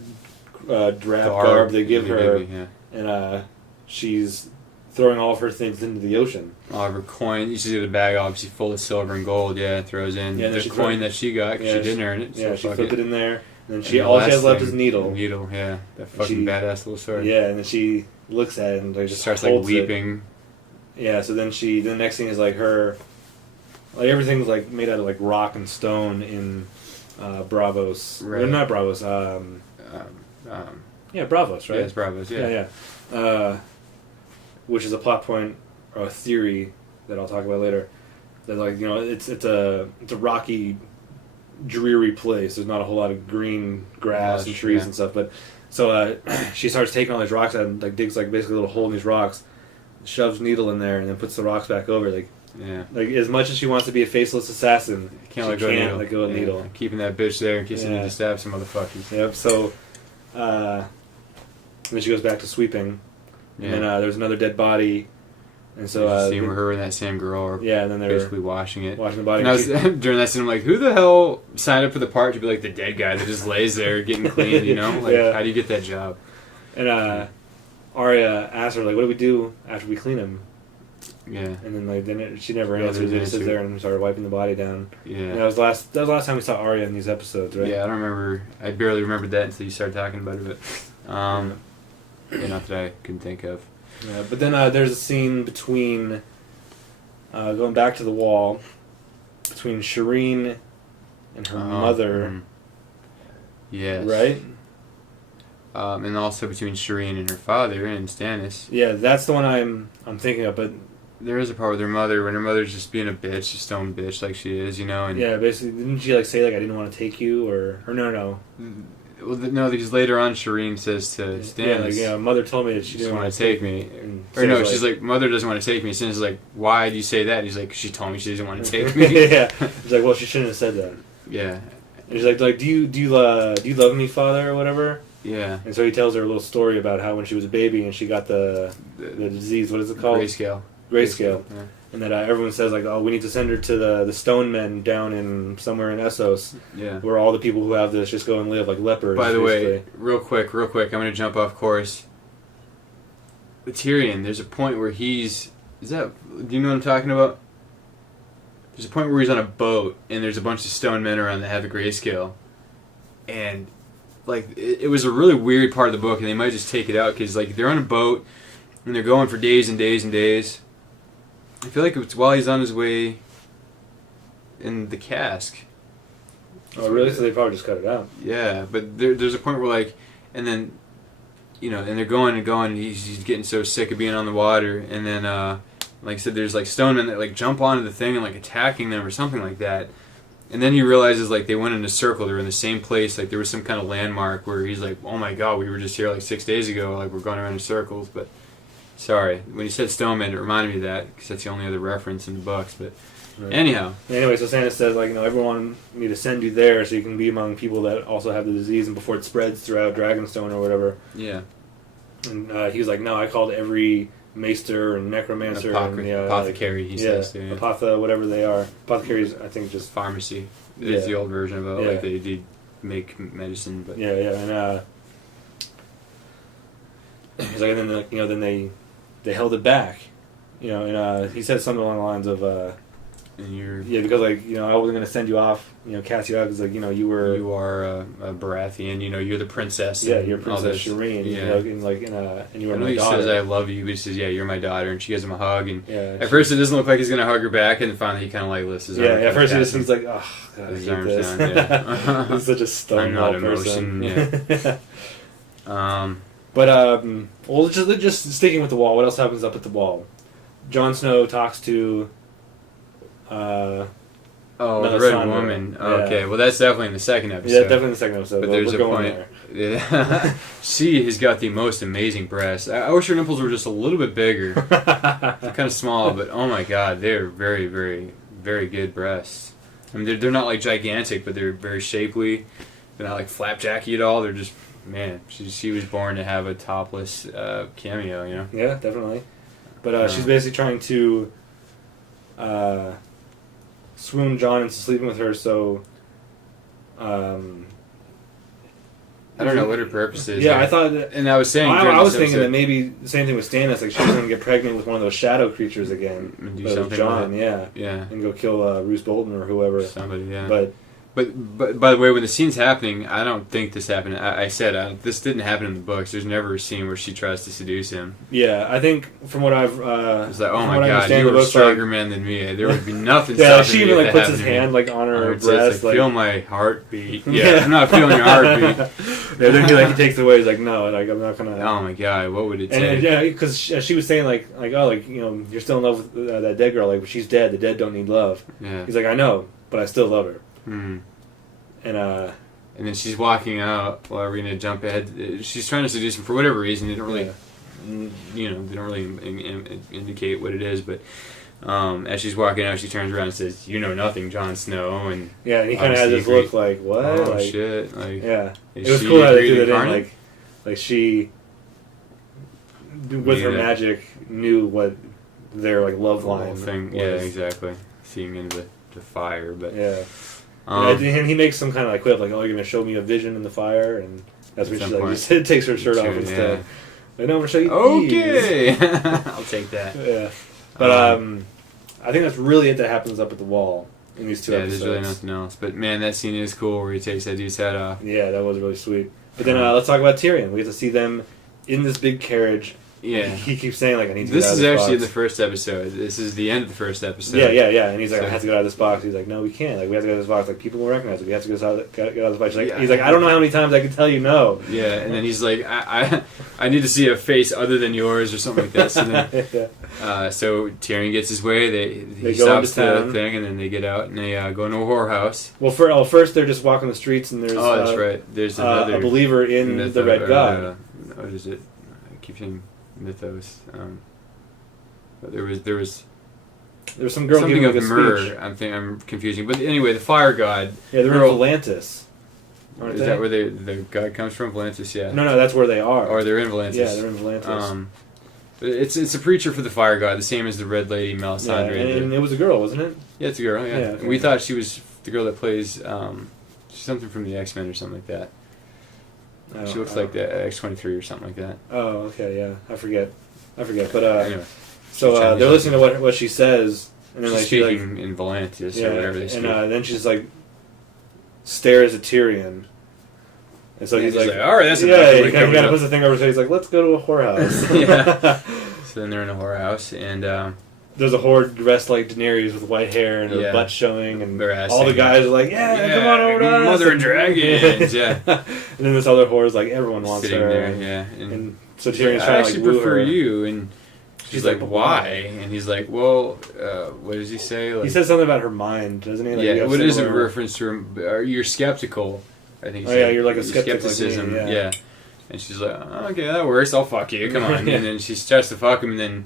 drab garb they give her, and she's throwing all of her things into the ocean. All of her coin. You see the bag, obviously full of silver and gold. Yeah, throws in the coin that she got because she didn't earn it. Yeah, so she flipped it in there, and then And all she has left is needle. Needle, yeah, that fucking badass little sword. Yeah, and then she looks at it and like, She just starts like holds weeping. it. Yeah, so then the next thing is like her, like everything's like made out of like rock and stone in Bravos. Right. Or not Bravos. Yeah, Bravos, right? Yeah, it's Bravos. Yeah. Yeah. Which is a plot point or a theory that I'll talk about later. That, like, you know, it's a rocky, dreary place. There's not a whole lot of green grass and trees and stuff. But so she starts taking all these rocks out and like digs like basically a little hole in these rocks, shoves needle in there, and then puts the rocks back over. Like as much as she wants to be a faceless assassin, she can't let go of needle. Keeping that bitch there in case you need to stab some motherfuckers. Yep. So and then she goes back to sweeping. Yeah. And then there's another dead body, and so scene where her and that same girl are and then they're basically washing it. Washing the body. And I was, during that scene, I'm like, who the hell signed up for the part to be like the dead guy that just lays there getting clean? You know, like how do you get that job? And Arya asks her like, "What do we do after we clean him?" Yeah. And then she never answers. They just sit there and started wiping the body down. Yeah. And that was the last time we saw Arya in these episodes, right? Yeah, I don't remember. I barely remembered that until you started talking about it. But yeah, not that I can think of. Yeah, but then there's a scene between going back to the wall between Shireen and her mother. Yes. Right. And also between Shireen and her father and Stannis. Yeah, that's the one I'm thinking of. But there is a part with her mother when her mother's just being a bitch, a stone bitch like she is, you know. And yeah, basically, didn't she like say like I didn't want to take you or no? Well, no, because later on Shireen says to Stannis, mother told me that she didn't want to take me. Or no, she's like, mother doesn't want to take me. Stannis is like, why do you say that? And he's like, she told me she doesn't want to take me. Yeah, he's like, well, she shouldn't have said that. Yeah. And she's like, do you love me, father, or whatever? Yeah. And so he tells her a little story about how when she was a baby and she got the disease, what is it called? Grayscale. Yeah. And that everyone says like, oh, we need to send her to the stone men down in somewhere in Essos, where all the people who have this just go and live like lepers. By the way, real quick, I'm going to jump off course. Tyrion, there's a point where do you know what I'm talking about? There's a point where he's on a boat and there's a bunch of stone men around that have the grayscale, and like it was a really weird part of the book, and they might just take it out because like they're on a boat and they're going for days and days and days. I feel like it's while he's on his way in the cask. Oh, really? So they probably just cut it out. Yeah, but there's a point where, like, and then, you know, and they're going and going, and he's getting so sick of being on the water, and then, like I said, there's, like, stonemen that, like, jump onto the thing and, like, attacking them or something like that. And then he realizes, like, they went in a circle, they were in the same place, like, there was some kind of landmark where he's like, oh my god, we were just here, like, 6 days ago, like, we're going around in circles, but... Sorry, when you said Stoneman, it reminded me of that because that's the only other reference in the books. But anyhow, anyway, so Stannis says like, everyone need to send you there so you can be among people that also have the disease and before it spreads throughout Dragonstone or whatever. Yeah. And he was like, no, I called every maester and necromancer and apothecary. He says, whatever they are. Apothecaries, I think, just pharmacy. It's the old version of it. Like they make medicine, but and he's like, and then they held it back, and he said something along the lines of, and you're because like I wasn't gonna send you off. Cast you out because like you were. you are a Baratheon. You're the princess. Yeah, and you're all Princess this. Shireen. Yeah. And you were I know my he daughter. says I love you, but he says, yeah, you're my daughter, and she gives him a hug, and Yeah. at first it doesn't look like he's gonna hug her back, and then finally he kind of like lifts his arm. Yeah. At first past him. he's like, oh god, I His hate arms this. down, yeah. He's such a I'm not stonewall person. emotion, But well, just sticking with the wall. What else happens up at the wall? Jon Snow talks to. Oh, the Melisandre. Red Woman. Yeah. Okay, well that's definitely in the second episode. Yeah, definitely in the second episode. But We're there's a going point. there. Yeah. She has got the most amazing breasts. I wish her nipples were just a little bit bigger. They're kind of small, but oh my god, they're very, very, very good breasts. I mean, they're not like gigantic, but they're very shapely. They're not like flapjacky at all. They're just, man, she was born to have a topless cameo, Yeah, definitely. But she's basically trying to swoon Jon into sleeping with her, so. I don't know what her purpose is. Yeah, I thought that. And I was saying, I during was this thinking that episode- maybe the same thing with Stannis. Like she was going to get pregnant with one of those shadow creatures again. And do But it was something Jon, with yeah, Yeah, and go kill Roose Bolton or whoever. somebody, yeah. But But by the way, when the scene's happening, I don't think this happened. I said this didn't happen in the books. There's never a scene where she tries to seduce him. yeah, I think from what I've It's like, oh from my what I god, understand, you the were a books, stronger man than me. There would be nothing. yeah, stopping she me even if like that puts his happened to me. hand like on her It's just breast, like, feel my heartbeat. Yeah, I'm not feeling your heartbeat. Yeah, then he takes it away. He's like, no, like I'm not gonna. Oh my god, what would it And take? yeah, because she was saying like oh like you're still in love with that dead girl, like but she's dead. The dead don't need love. Yeah. He's like, I know, but I still love her. Hmm. And And then she's walking out. Well, we're gonna jump ahead. She's trying to seduce him for whatever reason. They don't really, they don't really indicate what it is. But as she's walking out, she turns around and says, "You know nothing, Jon Snow." And yeah, and he kind of has this obviously look like what? oh like, shit! Like, yeah, is it was she cool how they Agreed did it in Incarnate? like she with her Yeah. magic knew what their like love the whole line thing. was. Yeah, exactly. Seeing into the fire, but Yeah. um, And he makes some kind of like quip, like, "Oh, you're gonna show me a vision in the fire," and that's when At she some like point. just takes her shirt off Sure, instead. yeah. Like, no, I'm gonna show you. Okay, I'll take that. these. Yeah, but I think that's really it that happens up at the wall in these two Yeah, episodes. there's really nothing else. But man, that scene is cool where he takes that dude's head off. Yeah, that was really sweet. But then let's talk about Tyrion. We get to see them in this big carriage. Yeah. He keeps saying like, "I need to." This get out is of this actually in box. the first episode. This is the end of the first episode. Yeah. And he's like, So- "I have to get out of this box." He's like, "No, we can't. Like, we have to get out of this box. Like, people will recognize it. We have to get out of this box." Yeah. He's like, "I don't know how many times I can tell you no." Yeah, and then he's like, I need to see a face other than yours or something like that. So then, Yeah. so Tyrion gets his way. He They go stops into the town. thing, and then they get out and they go into a whorehouse. Well, first they're just walking the streets, and there's Oh, that's right. There's another a believer in myth the of- Red God. what is it? I keep saying mythos. But there was There's some girl something giving of like a myrrh. speech. I'm confusing. But anyway, the fire god. Yeah, they're in Girl- Volantis. Aren't Is they? that where the god comes from? Volantis, yeah. No, that's where they are. Or they're in Volantis. Yeah, they're in Volantis. But it's a preacher for the fire god, the same as the Red Lady yeah, Melisandre. and it was a girl, wasn't it? Yeah, it's a girl. Yeah, Yeah, and we okay. thought she was the girl that plays she's something from the X-Men or something like that. She looks like the X-23 or something like that. Oh, okay, yeah. I forget. But Anyway, so Chinese they're listening to what she says, and then she's like she like speaking in Volantis yeah, or whatever they speak. and then she's like stares at Tyrion, and so And he's he's like, all right, that's enough. yeah, Everybody he kind covers of up. puts the thing over his head. He's like, let's go to a whorehouse. Yeah. So then they're in a whorehouse, and There's a horde dressed like Daenerys with white hair and her Yeah. butt showing, and Their ass all the hanging guys are like, yeah, come on over to us. Mother and Dragons, yeah. And then this other horde is like, everyone wants Sitting her. there, yeah. And so she's like, Tyrion's I trying to actually like woo prefer her. you, and she's like, like, why? And he's like, well, what does he say? Like, He says something about her mind, doesn't he? Like, you yeah, have what is a similar- reference to you're skeptical. I think. he Oh, yeah, said. you're like a skeptic like me, Skepticism, yeah. And she's like, oh, okay, that works. I'll fuck you. Come on. Yeah. And then she starts to fuck him, and then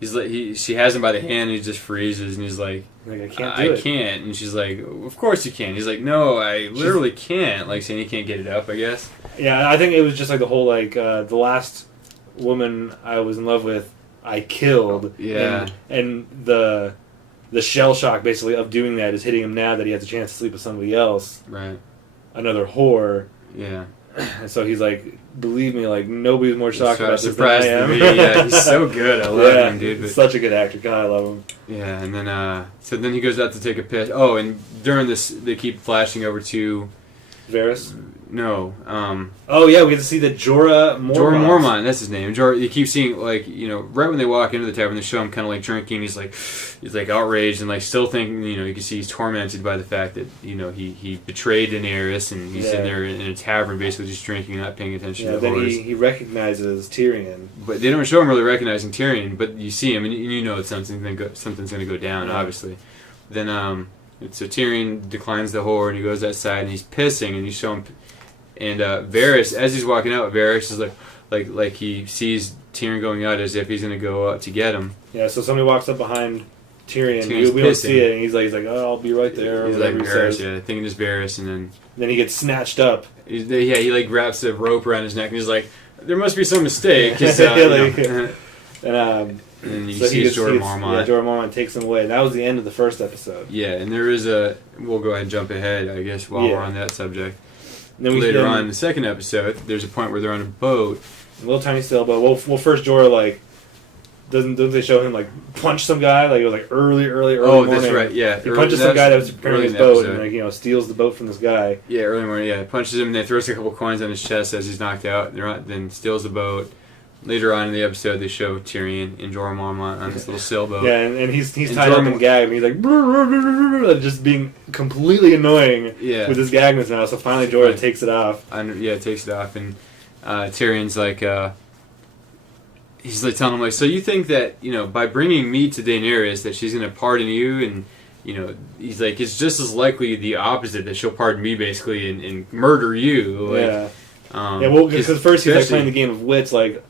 he's like, she has him by the hand, and he just freezes, and he's like, Like, I can't do it. can't. And she's like, of course you can. He's like, no, I literally can't. Like saying he can't get it up, I guess. Yeah, I think it was just like the whole like the last woman I was in love with, I killed. Yeah. And the shell shock basically of doing that is hitting him now that he has a chance to sleep with somebody else, Right. another whore. Yeah. And so he's like, believe me, like nobody's more shocked about this than I surprised am. me. Yeah, he's so good. I love him, dude. But, Such a good actor. God, I love him. yeah, and then so then he goes out to take a piss. Oh, and during this, they keep flashing over to Varys. no. Oh yeah, we get to see the Jorah Mormont. Jorah Mormont, that's his name. Jorah, you keep seeing, like, right when they walk into the tavern, they show him kind of like drinking. He's like outraged and like still thinking, you can see he's tormented by the fact that he betrayed Daenerys, and he's in there in a tavern basically just drinking, not paying attention to the then horse. he recognizes Tyrion. But they don't show him really recognizing Tyrion, but you see him and you know it's something's going to go down, obviously. Then so Tyrion declines the whore and he goes outside and he's pissing, and you show him. And Varys, as he's walking out, Varys is like he sees Tyrion going out as if he's going to go out to get him. Yeah, so somebody walks up behind Tyrion. Tyrion's We don't pissing. see it, and he's like, oh, I'll be right there. He's or like whatever he Varys, says. yeah, thinking it's Varys, and Then he gets snatched up. he like wraps a rope around his neck, and he's like, there must be some mistake. 'Cause, And and you so see Jorah Mormont. Jorah Mormont takes him away. And that was the end of the first episode. Yeah, and there is we'll go ahead and jump ahead, I guess, while we're on that subject. And then Later on in the second episode, there's a point where they're on a boat. a little tiny sailboat. Well, first Jorah like doesn't they show him like punch some guy like it was like early Oh, morning. that's right. Yeah, He punches some guy that was preparing his boat episode. and like steals the boat from this guy. Yeah, early morning. Yeah, punches him and then throws a couple coins on his chest as he's knocked out. Then steals the boat. Later on in the episode, they show Tyrion and Jorah Mormont on this little sailboat. Yeah, and he's And tied up Jorah and gagged, and he's like brr, brr, brr, brr, brr, just being completely annoying Yeah. with his gagness now. So finally, Jorah Right. takes it off. Takes it off, and Tyrion's like, he's like telling him like, so you think that by bringing me to Daenerys that she's gonna pardon you, and he's like, it's just as likely the opposite that she'll pardon me basically and murder you. Like, Well, because first he's like playing the game of wits, like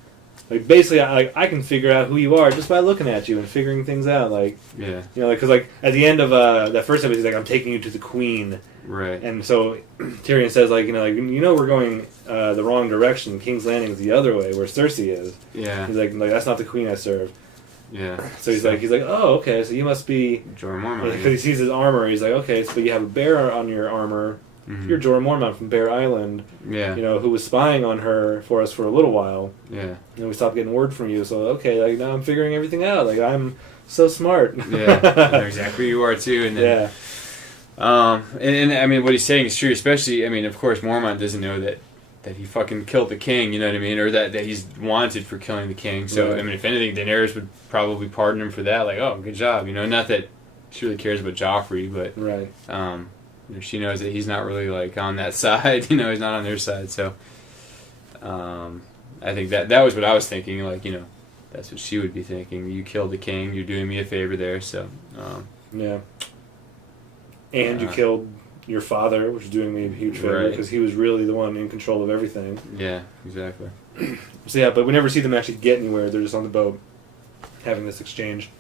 basically, I can figure out who you are just by looking at you and figuring things out, because at the end of that first episode, he's like, I'm taking you to the Queen. Right. And so Tyrion says, we're going the wrong direction. King's Landing is the other way, where Cersei is. Yeah. He's like that's not the queen I serve. Yeah. So he's like, oh, okay, so you must be Jorah Mormont. because he sees his armor. He's like, okay, so you have a bear on your armor. Mhm. You're Jorah Mormont from Bear Island. Yeah. Who was spying on her for us for a little while. Yeah. And we stopped getting word from you. So okay, now I'm figuring everything out. I'm so smart. Yeah. I know exactly who you are too, and then. Yeah. And I mean, what he's saying is true, especially, I mean, of course, Mormont doesn't know that he fucking killed the king, you know what I mean? Or that he's wanted for killing the king. So, Right. I mean, if anything, Daenerys would probably pardon him for that. Like, oh, good job, Not that she really cares about Joffrey, but Right. she knows that he's not really, like, on that side. He's not on their side. So, I think that was what I was thinking. Like, that's what she would be thinking. You killed the king. You're doing me a favor there. So, Yeah. And you killed your father, which is doing me a huge favor Right. because he was really the one in control of everything. yeah, exactly. So yeah, but we never see them actually get anywhere. They're just on the boat having this exchange.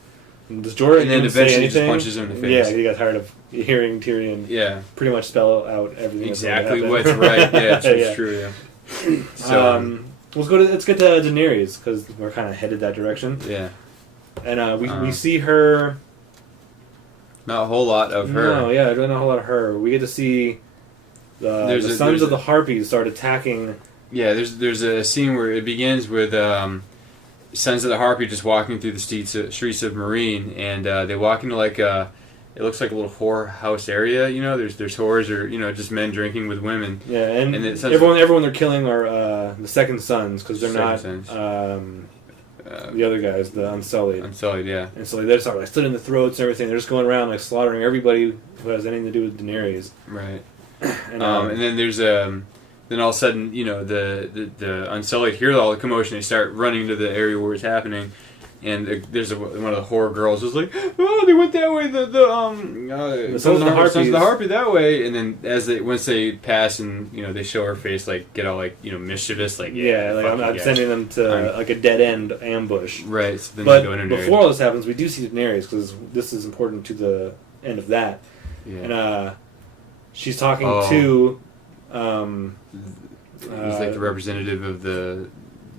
And does Jorah And then even say eventually just anything? punches him in the face. Yeah, he got tired of hearing Tyrion Yeah. pretty much spell out everything. Exactly that's what's happened. right. Yeah, it's Yeah. true. Yeah. So, let's get to Daenerys because we're kind of headed that direction. yeah, And we see her. not a whole lot of her. No, yeah, not a whole lot of her. We get to see the sons of the Harpies start attacking. Yeah, there's a scene where it begins with Sons of the Harpy just walking through the streets of Marine, and they walk into like it looks like a little whore house area. There's whores or just men drinking with women. Yeah, and it everyone they're killing are the second sons because they're Second not the other guys, the Unsullied. Unsullied, yeah. And so they just start slit in the throats and everything. They're just going around slaughtering everybody who has anything to do with Daenerys. Right. And then there's then all of a sudden the Unsullied hear all the commotion. They start running to the area where it's happening, and there's one of the whore girls who's like, oh, they went that way. The Sons of the Harpies. Sons of the Harpy that way. And then once they pass and they show her face get all mischievous I'm sending them to a dead end ambush. Right. So then But they go into before all this happens, we do see Daenerys because this is important to the end of that. yeah. And she's talking to. He's like the representative of the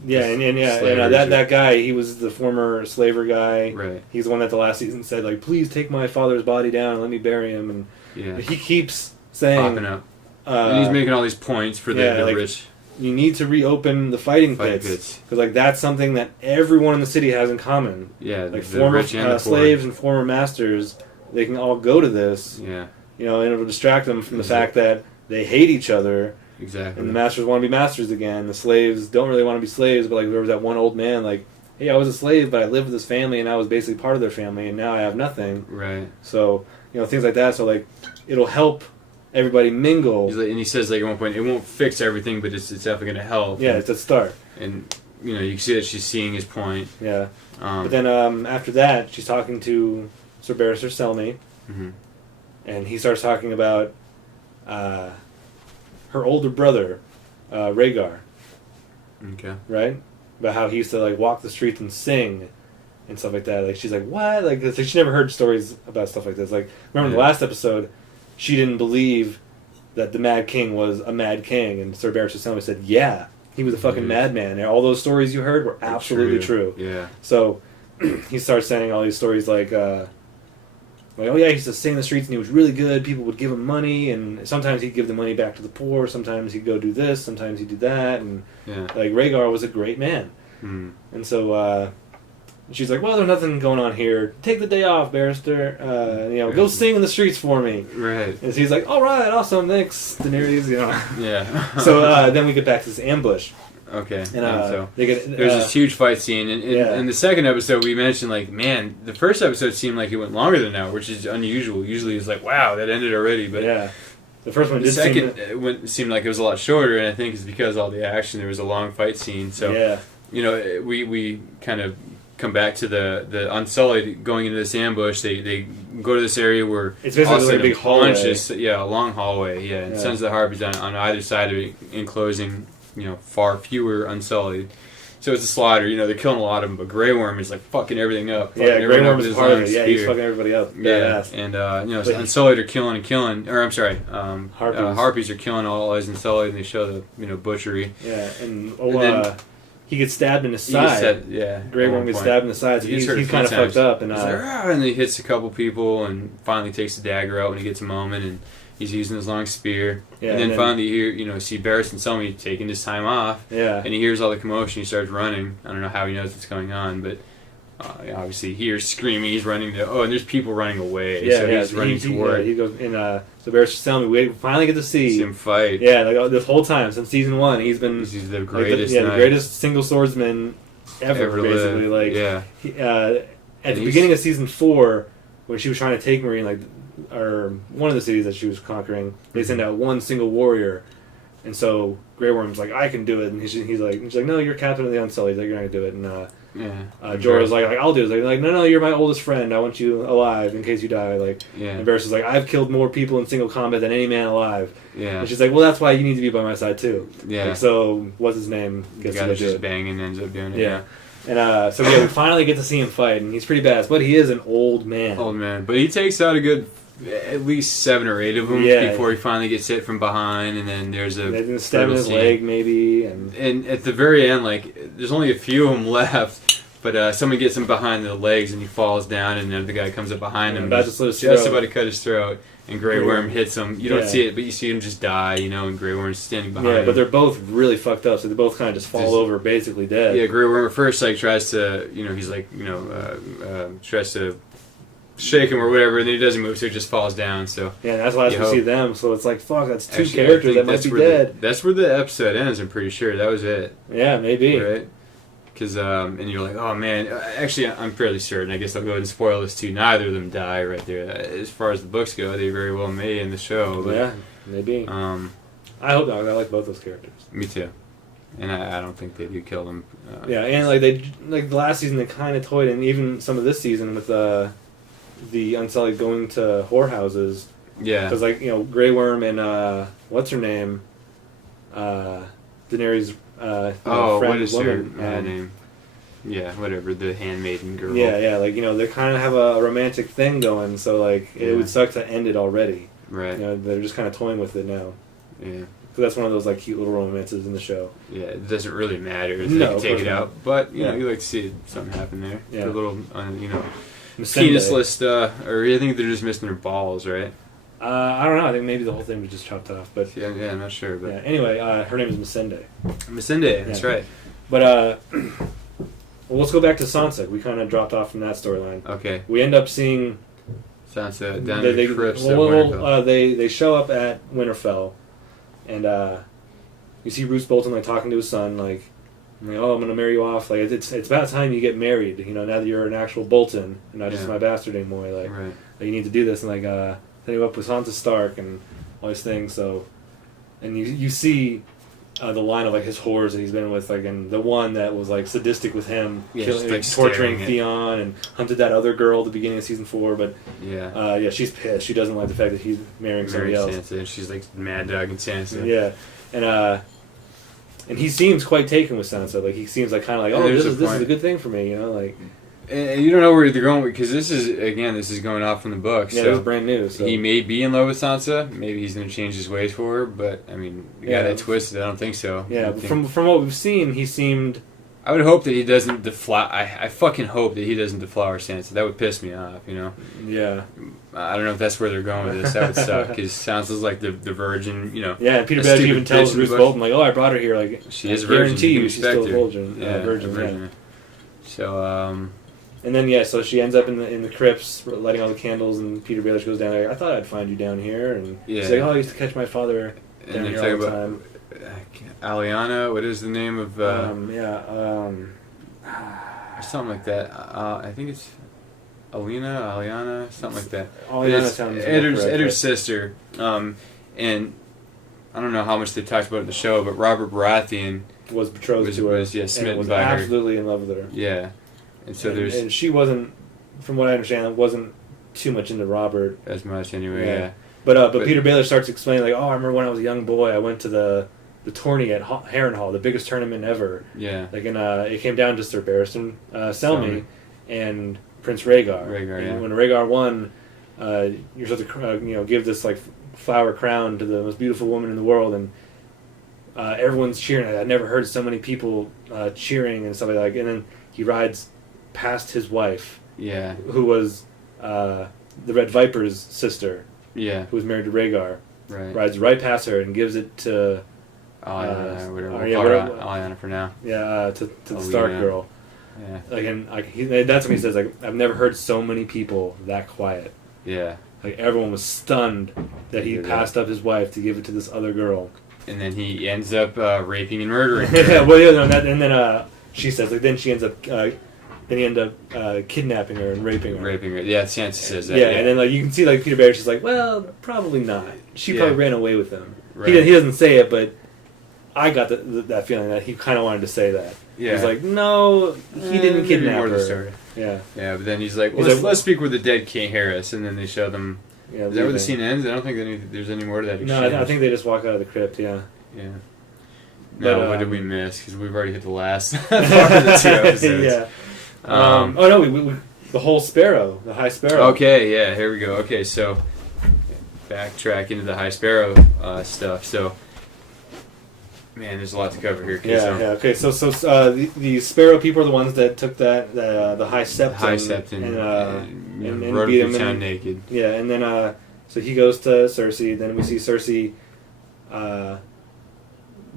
that guy. He was the former slaver guy. right. He's the one that the last season said please take my father's body down and let me bury him. And Yeah. he keeps saying, Popping up. And he's making all these points for the rich. you need to reopen the fighting Fighting pits pits. because like that's something that everyone in the city has in common. Yeah, Like the former rich and the poor. slaves and former masters, they can all go to this. Yeah, You know, and it'll distract them from the Exactly. fact that they hate each other, exactly. and the masters want to be masters again. The slaves don't really want to be slaves, but like there was that one old man, like, hey, I was a slave, but I lived with this family, and I was basically part of their family, and now I have nothing. Right. So you know, things like that. So like, it'll help everybody mingle. He's like, and he says like at one point, it won't fix everything, but it's definitely going to help. Yeah, it's a start. And you know, you can see that she's seeing his point. Yeah. Um, But then after that, she's talking to Sir Barrister Selmy, mhm. and he starts talking about her older brother, Rhaegar, Okay. right? About how he used to like walk the streets and sing and stuff like that. Like she's like, what? Like it's like she never heard stories about stuff like this. Like remember the Yeah. last episode, she didn't believe that the Mad King was a Mad King, and Sir Barrister Selmy said, yeah, he was a fucking Yeah. madman. And all those stories you heard were absolutely true. Yeah. So he starts saying all these stories like, oh yeah, he used to sing in the streets and he was really good. People would give him money, and sometimes he'd give the money back to the poor. Sometimes he'd go do this. Sometimes he'd do that. And Yeah. like Rhaegar was a great man. Hmm. And so she's like, well, there's nothing going on here. Take the day off, Barrister. Go sing in the streets for me. Right. And so he's like, all right, awesome, thanks, Daenerys. You know. Yeah. So then we get back to this ambush, Okay. and so they get there's this huge fight scene, and yeah. in the second episode we mentioned like, man, the first episode seemed like it went longer than an hour, which is unusual. Usually it's like, wow, that ended already, but yeah. The first one the did second seem seemed like it was a lot shorter, and I think it's because all the action. There was a long fight scene, so yeah. you know we kind of come back to the Unsullied going into this ambush. They go to this area where It's basically all of like a sudden big hallway. a long hallway, yeah, and Yeah. Sons of the Harpies on either side of it, enclosing far fewer Unsullied. So it's a slaughter. You know, they're killing a lot of them, but Grey Worm is like fucking everything up. Yeah, fucking Grey everyone up Worm with is his part of long it. Yeah, he's spear. fucking everybody up. Yeah, Badass. and But- Unsullied are killing, or I'm sorry, Harpies. Harpies are killing all those Unsullied, and they show the butchery. Yeah, and then- he gets stabbed in the He gets side. set- yeah, Grey at Worm one gets point. stabbed in the side, so He gets he's hurt a few kind of times. fucked up. And He's like, "Ah," and he hits a couple people, and finally takes the dagger out when he gets a moment, and he's using his long spear. yeah, and then finally you hear, see Barristan Selmy taking his time off, yeah, and he hears all the commotion. He starts running. I don't know how he knows what's going on, but obviously he hears screaming. He's running and there's people running away. yeah, so yeah. he's running toward. He goes in. So Barrister Selmy, we finally get to see. him fight. Yeah, like this whole time since season 1, he's been He's the like, greatest. the knight greatest single swordsman ever basically. lived. Like yeah, he, at the he's- beginning of season 4, when she was trying to take Marine, or one of the cities that she was conquering, they send out one single warrior, and so Grey Worm's like, I can do it, and she's like, no, you're captain of the Unsullied, like you're not gonna do it, and yeah. Jorah's like, I'll do it, like, no, you're my oldest friend, I want you alive in case you die, like, yeah, and Varys is like, I've killed more people in single combat than any man alive, yeah, and she's like, well, that's why you need to be by my side too, yeah. like, so what's his name The gets guy to that's do just it. banging ends up doing it. Yeah. And so we finally get to see him fight, and he's pretty badass, but he is an old man. Old man, but he takes out a good at least 7 or 8 of them Yeah. before he finally gets hit from behind, and then there's a And then stab in brutal his scene. leg, maybe, and And at the very end, like there's only a few of them left, but someone gets him behind the legs and he falls down, and then the guy comes up behind him, about and to slit his just throat. about to cut his throat, and Grey Worm hits him. You don't Yeah. see it, but you see him just die, and Grey Worm's standing behind Yeah, him. but they're both really fucked up, so they both kind of just fall Just- over, basically dead. Yeah, Grey Worm at first tries to, he's like, tries to shake him or whatever, and then he doesn't move, so he just falls down. So Yeah, and that's why You we hope. see them, so it's like, fuck, that's two actually, I characters think that might that's be where dead. that's where the episode ends. I'm pretty sure that was it, Yeah, maybe. right? Because and you're like, oh man. Actually, I'm fairly certain. I guess I'll go ahead and spoil this too. Neither of them die right there. As far as the books go, they very well may in the show. But, Yeah, maybe. Um, I hope not. I like both those characters. me too. And I don't think they do kill them. Yeah, and like the last season, they kind of toyed, and even some of this season with the Unsullied going to whorehouses. Yeah. Because Grey Worm and what's her name, Daenerys. Oh, friend what is her woman, name? Yeah, whatever. The handmaiden girl. Yeah, they kind of have a romantic thing going, so it Yeah. would suck to end it already. Right. They're just kind of toying with it now. Yeah. So that's one of those cute little romances in the show. Yeah, it doesn't really matter if No, they of can take course it not. out, but Yeah. you like to see something happen there. Yeah. The little, Missandei. penisless, or I think they're just missing their balls, right? I don't know. I think maybe the whole thing was just chopped off. But Yeah, I'm not sure. But yeah. Anyway, her name is Missende. Missende, that's right. But well, let's go back to Sansa. We kind of dropped off from that storyline. Okay. We end up seeing Sansa down in the crypts of well, Winterfell. they show up at Winterfell, and you see Roose Bolton like talking to his son, like, oh, I'm gonna marry you off. Like it's about time you get married. You know, now that you're an actual Bolton and not just my bastard anymore. Like, Right. you need to do this. And like setting you up with Sansa Stark and all these things. So, and you see. The line of like his whores that he's been with, like, and the one that was like sadistic with him, just, like, torturing staring at- Theon, and hunted that other girl at the beginning of season 4. But Yeah. she's pissed. She doesn't like the fact that he's marrying somebody else. Sansa, and she's like mad dog and Sansa. Yeah, and he seems quite taken with Sansa. Like he seems like kind of like, oh, There's this a is point. a good thing for me, you know, like. And you don't know where they're going because this is going off from the book. Yeah, so it was brand new. So. he may be in love with Sansa. Maybe he's going to change his ways for her. But I mean, you got that twisted. I don't think so. Yeah, from what we've seen, he seemed. I would hope that he doesn't deflower. I fucking hope that he doesn't deflower Sansa. That would piss me off. You know. Yeah. I don't know if that's where they're going with this. That would suck because Sansa's like the virgin. You know. Yeah, and Peter a Baelish stupid even tells bitch in the Roose bush. Bolton like, oh, I brought her here. Like, She is I a virgin. guarantee You you, can she's still a respect her. virgin. Yeah, Virgin. a virgin. So. And then so she ends up in the crypts, lighting all the candles, and Peter Baelish goes down there. I thought I'd find you down here, and she's like, oh, I used to catch my father down here all the time. Aliana, what is the name of? Something like that. I think it's Aliana, something like that. Aliana sounds correct, Eddard's sister. And I don't know how much they talked about it in the show, but Robert Baratheon was betrothed to her. smitten and was by her. absolutely in love with her. Yeah, and so there's and she wasn't, from what I understand, wasn't too much into Robert. as much anyway. Yeah. But Peter Baelish starts explaining like, oh, I remember when I was a young boy, I went to the tourney at Harrenhal, the biggest tournament ever. Yeah. Like, and it came down to Sir Barristan Selmy and Prince Rhaegar. And when Rhaegar won, you're supposed to give this like flower crown to the most beautiful woman in the world, and everyone's cheering. I'd never heard so many people cheering and stuff like that. And then he rides past his wife, who was the Red Viper's sister, who was married to Rhaegar. Right. Rides right past her and gives it to Aliana, whatever. Aliana for now. Yeah, to the Stark girl. Yeah. Like, and that's when he says, like, I've never heard so many people that quiet. Yeah. Like, everyone was stunned that he passed up his wife to give it to this other girl. And then he ends up raping and murdering her. Yeah, well, yeah, no, and then she says, like, then she ends up, then he ends up kidnapping her and raping her. Yeah, Sansa says that. Yeah, and then, like, you can see, like, Peter Baelish is like, well, probably not. She probably ran away with him. Right. He doesn't say it, but I got that feeling that he kind of wanted to say that. Yeah. He's like, no, he didn't kidnap more her. to the story. Yeah. Yeah, but then he's like, He's let's speak with the dead King Harris, and then they show them. Yeah, Is that where the scene ends? I don't think there's any more to that. No, I think they just walk out of the crypt. Yeah. Yeah. But, Now, what did we miss? Because we've already hit the last part of the 2 episodes. Yeah. Oh no, we the whole Sparrow, the High Sparrow. Okay, yeah, here we go. Okay, so backtrack into the High Sparrow stuff. So, man, there's a lot to cover here. Yeah. Okay, so the Sparrow people are the ones that took the High Septon, and rode beat him him town naked. Yeah, and then so he goes to Cersei. Then we see Cersei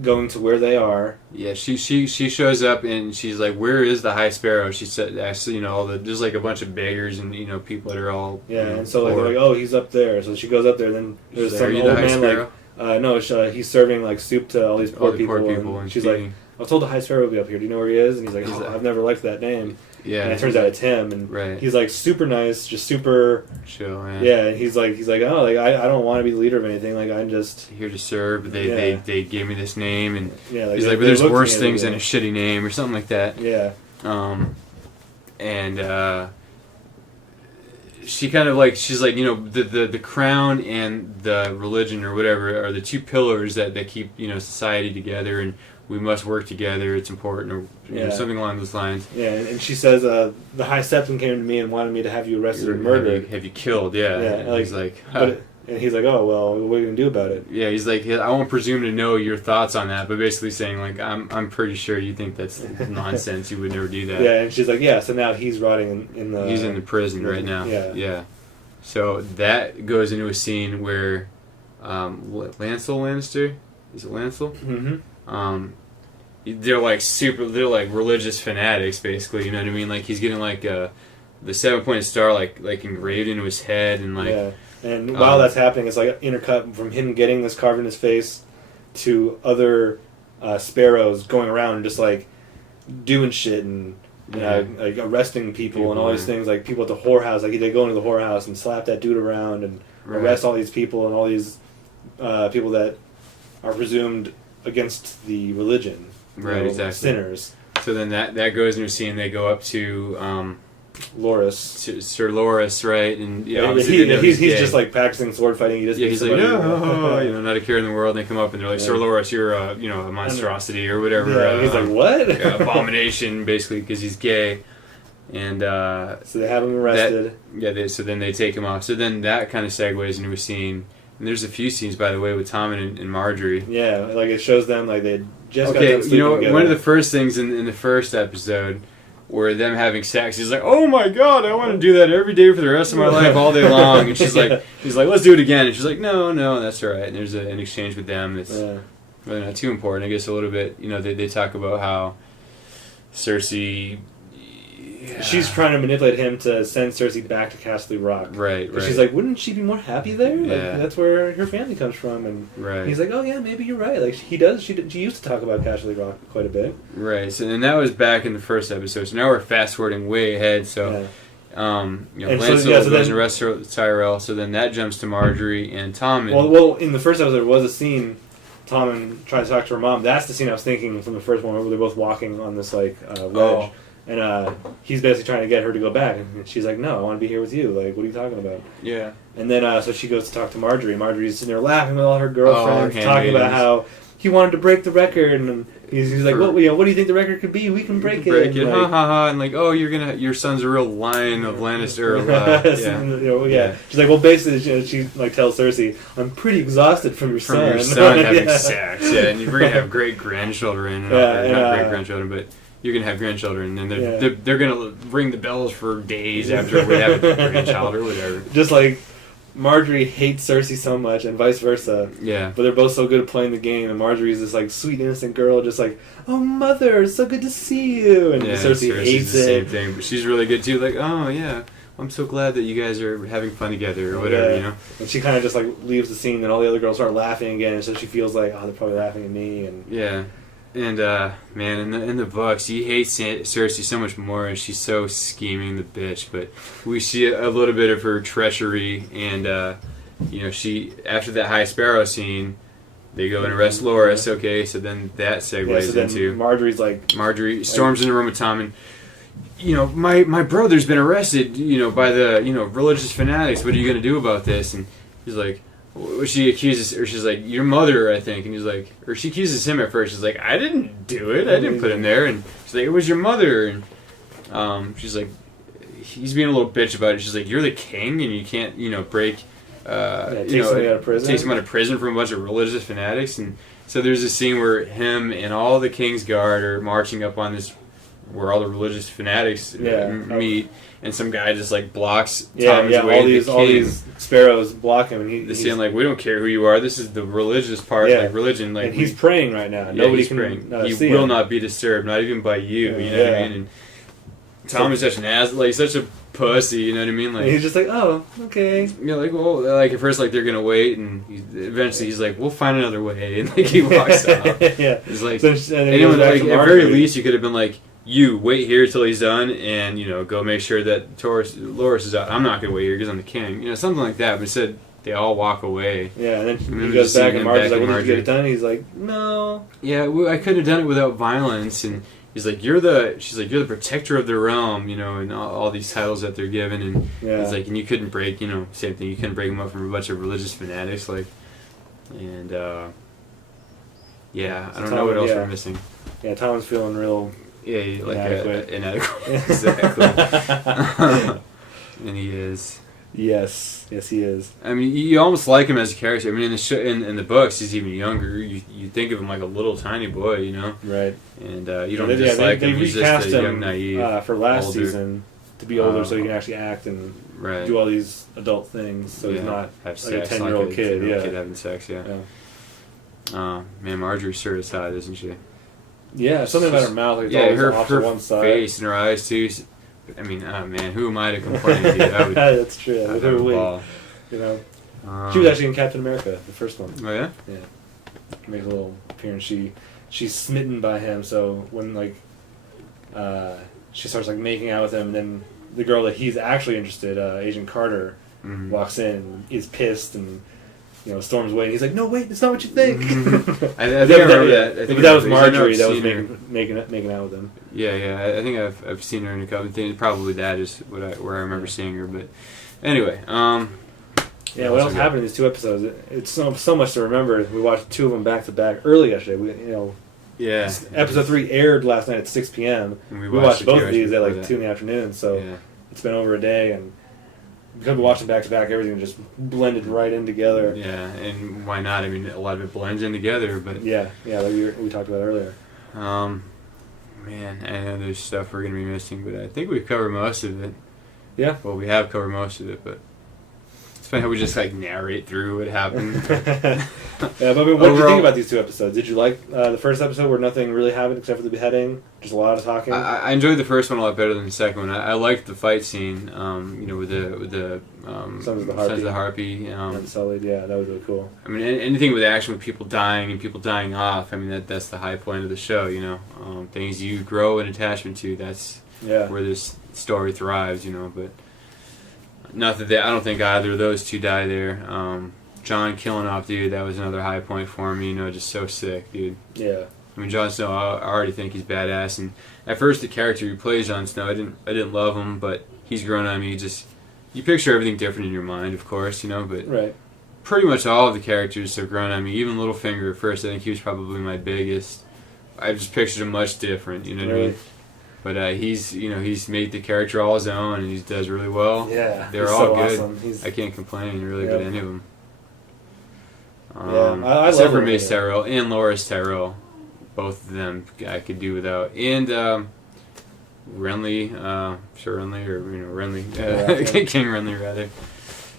going to where they are. Yeah, she shows up and she's like, "Where is the High Sparrow?" She said, "Actually, there's like a bunch of beggars and people that are all and so like, they're like, oh, he's up there." So she goes up there. Then there's some old man no, he's serving like soup to all these poor people. And she's like, I was told the High Sparrow would be up here. Do you know where he is? And he's like, I've never liked that name. Yeah, and it turns out it's him. And he's like super nice, just super chill. Yeah, and he's like, oh, like I don't want to be the leader of anything. Like I'm just here to serve. They gave me this name, and he's like, but there's worse things than a shitty name or something like that. Yeah. And she kind of like, she's like, the crown and the religion or whatever are the two pillars that keep society together, and we must work together. It's important, or something along those lines. Yeah, and she says, the High Septon came to me and wanted me to have you arrested and murdered. Have you killed? Yeah. And he's like, and he's like, oh well, what are you gonna do about it? Yeah, he's like, I won't presume to know your thoughts on that, but basically saying like, I'm pretty sure you think that's nonsense. You would never do that. Yeah, and she's like, yeah. So now he's rotting in the. He's in the prison right now. Yeah. Yeah. So that goes into a scene where Lancel Lannister, is it Lancel? Mm-hmm. They're like religious fanatics, basically. You know what I mean? Like he's getting like the 7-pointed star like engraved into his head, and like yeah. And while that's happening, it's like intercut from him getting this carved in his face to other sparrows going around and just like doing shit and like arresting people and all these things, like people at the whorehouse. Like they go into the whorehouse and slap that dude around and arrest all these people and all these people that are presumed against the religion. Right, exactly. Sinners. So then that goes into a scene. They go up to Loras. Sir Loras, right? And he's just like practicing sword fighting. He just he's like, no, not a care in the world. And they come up and they're like, Sir Loras, you're a monstrosity or whatever. Yeah, he's like, what? Abomination, basically, because he's gay. And so they have him arrested. So then they take him off. So then that kind of segues into a scene. And there's a few scenes, by the way, with Tom and Marjorie. Yeah, like it shows them like they just got done sleeping together. One of the first things in the first episode were them having sex. He's like, "Oh my god, I want to do that every day for the rest of my life, all day long." And she's like, "He's like, let's do it again." And she's like, "No, that's all right." And there's an exchange with them that's really not too important. I guess a little bit. They talk about how Cersei. Yeah. She's trying to manipulate him to send Cersei back to Castle Rock. Right. She's like, wouldn't she be more happy there? Like, Yeah. that's where her family comes from. And he's like, oh yeah, maybe you're right. Like he does. She used to talk about Castle Rock quite a bit. Right. So and that was back in the first episode. So now we're fast forwarding way ahead. So, Lancel goes and arrests Tyrell. So then that jumps to Marjorie and Tom. Well, in the first episode there was a scene. Tom trying to talk to her mom. That's the scene I was thinking from the first one where they're both walking on this ledge. And he's basically trying to get her to go back, and she's like, "No, I want to be here with you. Like, what are you talking about?" Yeah. And then so she goes to talk to Marjorie. Marjorie's sitting there laughing with all her girlfriends, talking about how he wanted to break the record, and he's like, "What do you think the record could be? We can break it." Break it, ha ha ha! And like, "Oh, your son's a real lion of Lannister." She's like, "Well, basically, she like tells Cersei, I'm pretty exhausted from your son having sex. Yeah, and we're gonna have great grandchildren. Not great grandchildren, but." You're gonna have grandchildren, and they're gonna ring the bells for days after we have a grandchild or whatever. Just like Marjorie hates Cersei so much, and vice versa. Yeah. But they're both so good at playing the game, and Marjorie's this like sweet innocent girl, just like, "Oh, mother, it's so good to see you," and Cersei hates the same thing, but she's really good too. Like, "Oh yeah, I'm so glad that you guys are having fun together," or whatever, And she kind of just like leaves the scene, and all the other girls start laughing again, and so she feels like, "Oh, they're probably laughing at me," and And man, in the books, he hates Cersei so much more, and she's so scheming, the bitch. But we see a little bit of her treachery, and she after that High Sparrow scene, they go and arrest Loras. Okay, so then that segues into Marjorie storms into the room with Tom, and my brother's been arrested, by the religious fanatics. What are you gonna do about this? And he's like. She accuses, or she's like, your mother, I think, and he's like, or she accuses him at first. She's like, I didn't do it. I didn't put him there. And she's like, it was your mother. And she's like, he's being a little bitch about it. She's like, you're the king, and you can't, break, take somebody out of prison. Take someone out of prison from a bunch of religious fanatics. And so there's a scene where him and all the King's Guard are marching up on this, where all the religious fanatics meet. And some guy just like blocks Tom's way. All these sparrows block him, and he's saying like, "We don't care who you are. This is the religious part, like religion." Like, and he's praying right now. Nobody can praying. He see will not be disturbed, not even by you. You know what I mean? And Tom is such an ass, like such a pussy. You know what I mean? Like, and he's just like, "Oh, okay." Like at first, like they're gonna wait, and eventually he's like, "We'll find another way," and like he walks out. He's like, at very least, you could have been like. You wait here till he's done, and go make sure that Loras is out. I'm not gonna wait here because I'm the king, something like that. But instead, they all walk away. Yeah, and then he goes back, and Marjorie's like, "Well, did you get it done?" He's like, "No." Yeah, I couldn't have done it without violence. And he's like, "You're the protector of the realm," and all these titles that they're given. And he's like, and you couldn't break, same thing. You couldn't break them up from a bunch of religious fanatics, like, and I don't know what else we're missing. Yeah, Tom's feeling real. Yeah, like inadequate. Exactly. And he is. Yes, he is. I mean, you almost like him as a character. I mean, in the books, he's even younger. You think of him like a little tiny boy, Right. And you don't dislike him. He's just a young, naive. For last season to be older, so he can actually act and Right. do all these adult things, so he's not have like sex, a 10-year-old like a kid. 10-year-old Yeah. kid having sex. Yeah. Yeah. Man, Marjorie's sure is hot, isn't she? Yeah, something about her mouth. Like, it's Yeah, always her off to one side. face and her eyes too. I mean, oh man, who am I to complain? Dude? I would, That's true. I'd With have her a wig, ball. you know. She was actually in Captain America, the first one. Oh yeah. Yeah. Makes a little appearance. She's smitten by him. So when like she starts like making out with him, and then the girl that he's actually interested, Agent Carter, Mhm. walks in, and is pissed, and storms away. And he's like, "No, wait, it's not what you think." I think I remember that. I think But that was I know I've Marjorie that was seen her. making out with him. Yeah. I think I've seen her in a couple of things. Probably that is where I remember seeing her. But anyway, Yeah, what else happened in these 2 episodes? It's so much to remember. We watched 2 of them back to back early yesterday. yeah. Episode 3 aired last night at 6 p.m. And We watched a both few of these at hours like before 2 in the afternoon, so that. Yeah. it's been over a day, and because we watched them back to back, everything just blended right in together. Yeah, and why not? I mean, a lot of it blends in together, but Yeah, like we talked about earlier. man, I know there's stuff we're gonna be missing, but I think we've covered most of it. Yeah. Well, we have covered most of it, but it's funny how we just like narrate through what happened. Yeah, but what did you Overall- think about these 2 episodes? Did you like the first episode where nothing really happened except for the beheading? Just a lot of talking? I enjoyed the first one a lot better than the second one. I liked the fight scene, with the Sons of the Sons of the Harpy. Harpy. Unsullied, yeah, that was really cool. I mean, anything with action, with people dying and people dying off. I mean, that's the high point of the show. Things you grow an attachment to. That's Yeah. where this story thrives. But not that I don't think either of those 2 die there. John killing off, dude, that was another high point for me. Just so sick, dude. Yeah. I mean, Jon Snow, I already think he's badass. And at first, the character who plays Jon Snow, I didn't love him, but he's grown on me. You picture everything different in your mind, of course, but Right. pretty much all of the characters have grown on me. Even Littlefinger at first, I think he was probably my biggest. I just pictured him much different, you know what I mean? But he's made the character all his own, and he does really well. Yeah. They're he's all so good. Awesome. I can't complain really Yep. about any of them. I Except love for Mace Littlefinger. Tyrell and Loras Tyrell. Both of them I could do without. And Renly, Sir Renly, or Renly, Yeah. King Renly rather.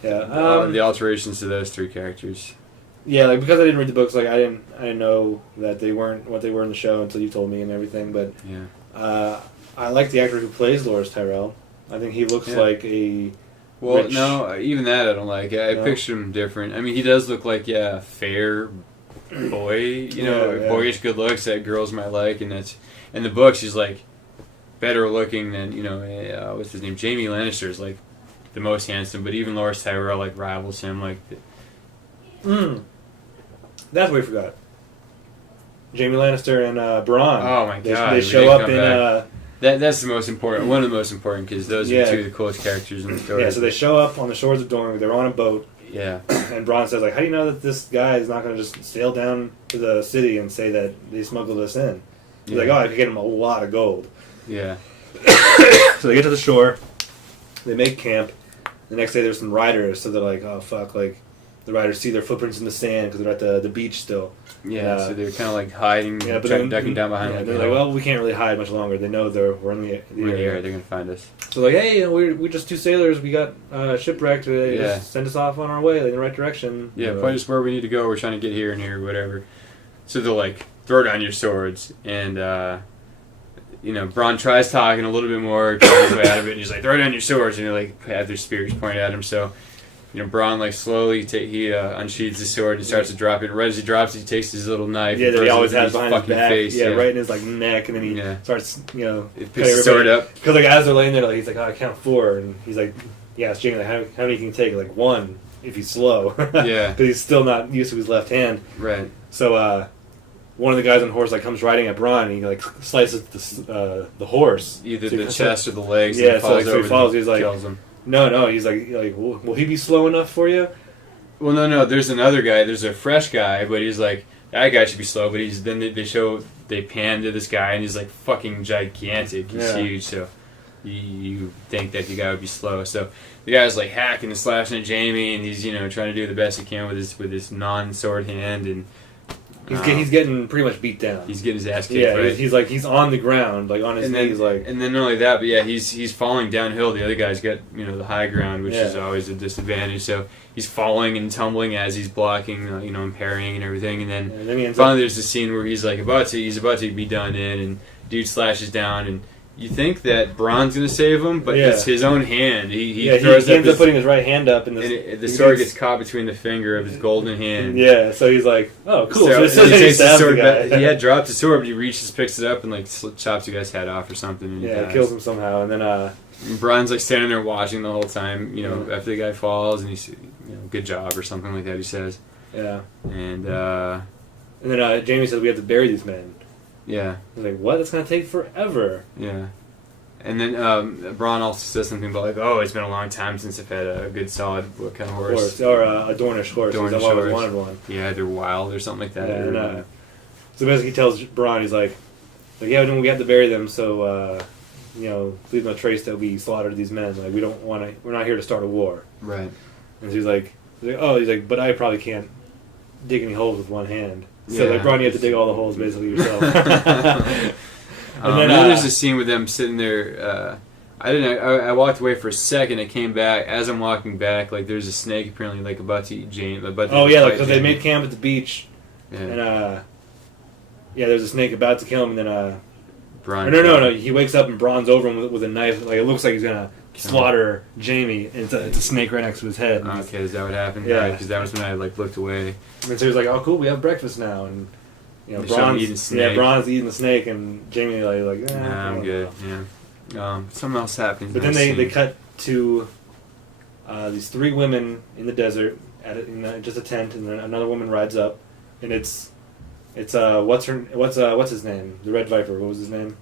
Yeah. The alterations to those 3 characters. Yeah, like because I didn't read the books, like I didn't know that they weren't what they were in the show until you told me and everything. But Yeah. I like the actor who plays Loras Tyrell. I think he looks Yeah. like a Well, rich- no, even that I don't like. I No? pictured him different. I mean, he does look like a fair boy, Yeah. boyish good looks that girls might like, and that's in the books he's like better looking than what's his name, Jaime Lannister is like the most handsome, but even Loras Tyrell like rivals him like. That's what we forgot. Jaime Lannister and Bronn. Oh my God, They we show didn't up come in. back. That's the most important, one of the most important, because those Yeah. are 2 of the coolest characters in the story. Yeah, so they show up on the shores of Dorne. They're on a boat, Yeah. and Bronn says, like, "How do you know that this guy is not going to just sail down to the city and say that they smuggled us in?" He's like, "Oh, I could get him a lot of gold." Yeah. So they get to the shore. They make camp. The next day, there's some riders, so they're like, "Oh fuck!" Like, the riders see their footprints in the sand because they're at the beach still. Yeah, so they're kind of like hiding, ducking down behind. Yeah, like, they're like, "Well, we can't really hide much longer." They know we're in the we're in the area. area, they're gonna find us. So like, hey, we're just 2 sailors. We got shipwrecked. They Yeah. just send us off on our way, like, in the right direction. Yeah, point us where we need to go. We're trying to get here and here, whatever. So they'll like throw down your swords, and Bronn tries talking a little bit more, tries his way out of it. And he's like, "Throw down your swords," and they like have their spears pointed at him. So Bronn like slowly unsheathes his sword and starts to drop it. Right as he drops it, he takes his little knife. Yeah, and that he throws always it in has behind his fucking back. face. Yeah, right in his like neck, and then he Yeah. starts, It cutting picks the sword up. Because like as they're laying there, like he's like, "Oh, I count 4," and he's like, "Yeah, it's Jamie. Like, how many can you take? Like 1 if he's slow." Yeah. because he's still not used to his left hand. Right. So one of the guys on the horse like comes riding at Bronn, and he like slices the horse. Either So he- the chest or the legs. Yeah, and so, falls like, so he over falls, and he's like- kills him. No, he's like, will he be slow enough for you? Well, no. There's another guy. There's a fresh guy, but he's like, that guy should be slow. But they pan to this guy, and he's like fucking gigantic. He's Yeah. huge. So you think that the guy would be slow. So the guy's like hacking and slashing at Jamie, and he's trying to do the best he can with his non-sword hand, and He's getting pretty much beat down. He's getting his ass kicked. Yeah, right? he's on the ground, like on his knees, like. And then not only that, but yeah, he's falling downhill. The other guy's got the high ground, which is always a disadvantage. So he's falling and tumbling as he's blocking, and parrying and everything. And then finally, there's a scene where he's about to be done in, and dude slashes down and. You think that Braun's going to save him, but it's his own hand. He ends up putting his right hand up, and the sword gets caught between the finger of his golden hand. Yeah, so he's like, "Oh, cool." So he takes the sword back. He had dropped the sword, but he reaches, picks it up, and chops the guy's head off or something. And yeah, kills him somehow, and then Braun's standing there watching the whole time. After the guy falls, and he's good job or something like that. He says. Yeah. And then Jamie says we have to bury these men. Yeah. He's like, what? That's going to take forever. Yeah. And then Braun also says something about it's been a long time since I've had a good solid kind of horse. Or a Dornish horse. I've always wanted one. Yeah, they're wild or something like that. Yeah, and, so basically he tells Braun, he's like yeah, we have to bury them, so leave no trace that we slaughtered these men. Like we're not here to start a war. Right. And so he's like, but I probably can't dig any holes with one hand. So Braun, you have to dig all the holes basically yourself. And then there's a scene with them sitting there. I walked away for a second. I came back. As I'm walking back, there's a snake apparently about to eat Jane. Because they made camp at the beach, and there's a snake about to kill him, and then Braun. No. He wakes up and Braun's over him with a knife. It looks like he's gonna slaughter Jamie, and it's a snake right next to his head. Okay, is that what happened? Yeah, because that was when I looked away. And so he's like, "Oh, cool, we have breakfast now." And Braun's eating the snake, and Jamie I'm good. Yeah. Something else happens. But then they cut to these three women in the desert in just a tent, and then another woman rides up, and it's what's his name? The Red Viper. What was his name?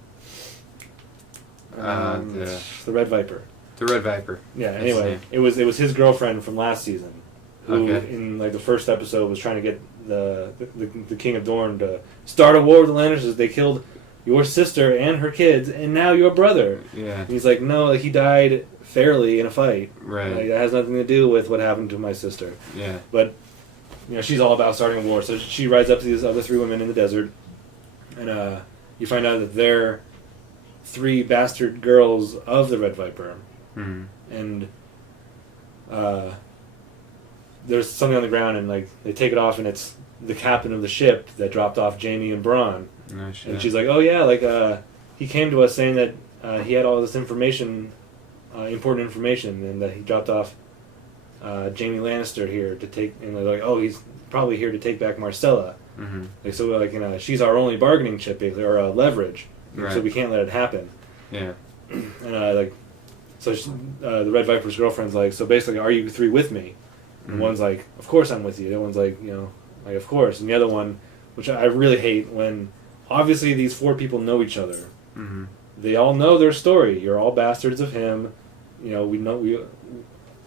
The Red Viper. The Red Viper. Yeah. Anyway, it was his girlfriend from last season, who in the first episode was trying to get the King of Dorne to start a war with the Lannisters. They killed your sister and her kids, and now your brother. Yeah. And he's like, no, he died fairly in a fight. Right. It has nothing to do with what happened to my sister. Yeah. But she's all about starting a war. So she rides up to these other three women in the desert, and you find out that they're three bastard girls of the Red Viper. Mm-hmm. And there's something on the ground, and they take it off, and it's the captain of the ship that dropped off Jamie and Braun. Oh, shit. And she's like, oh yeah, he came to us saying that he had all this information, important information, and that he dropped off Jamie Lannister here to take, and they're like, oh, he's probably here to take back Marcella. Mm-hmm. She's our only bargaining chip, basically, or leverage, right. So we can't let it happen. Yeah. And the Red Viper's girlfriend's like, so basically, are you three with me? And one's like, of course I'm with you. The other one's like, of course. And the other one, which I really hate, when obviously these four people know each other. Mm-hmm. They all know their story. You're all bastards of him.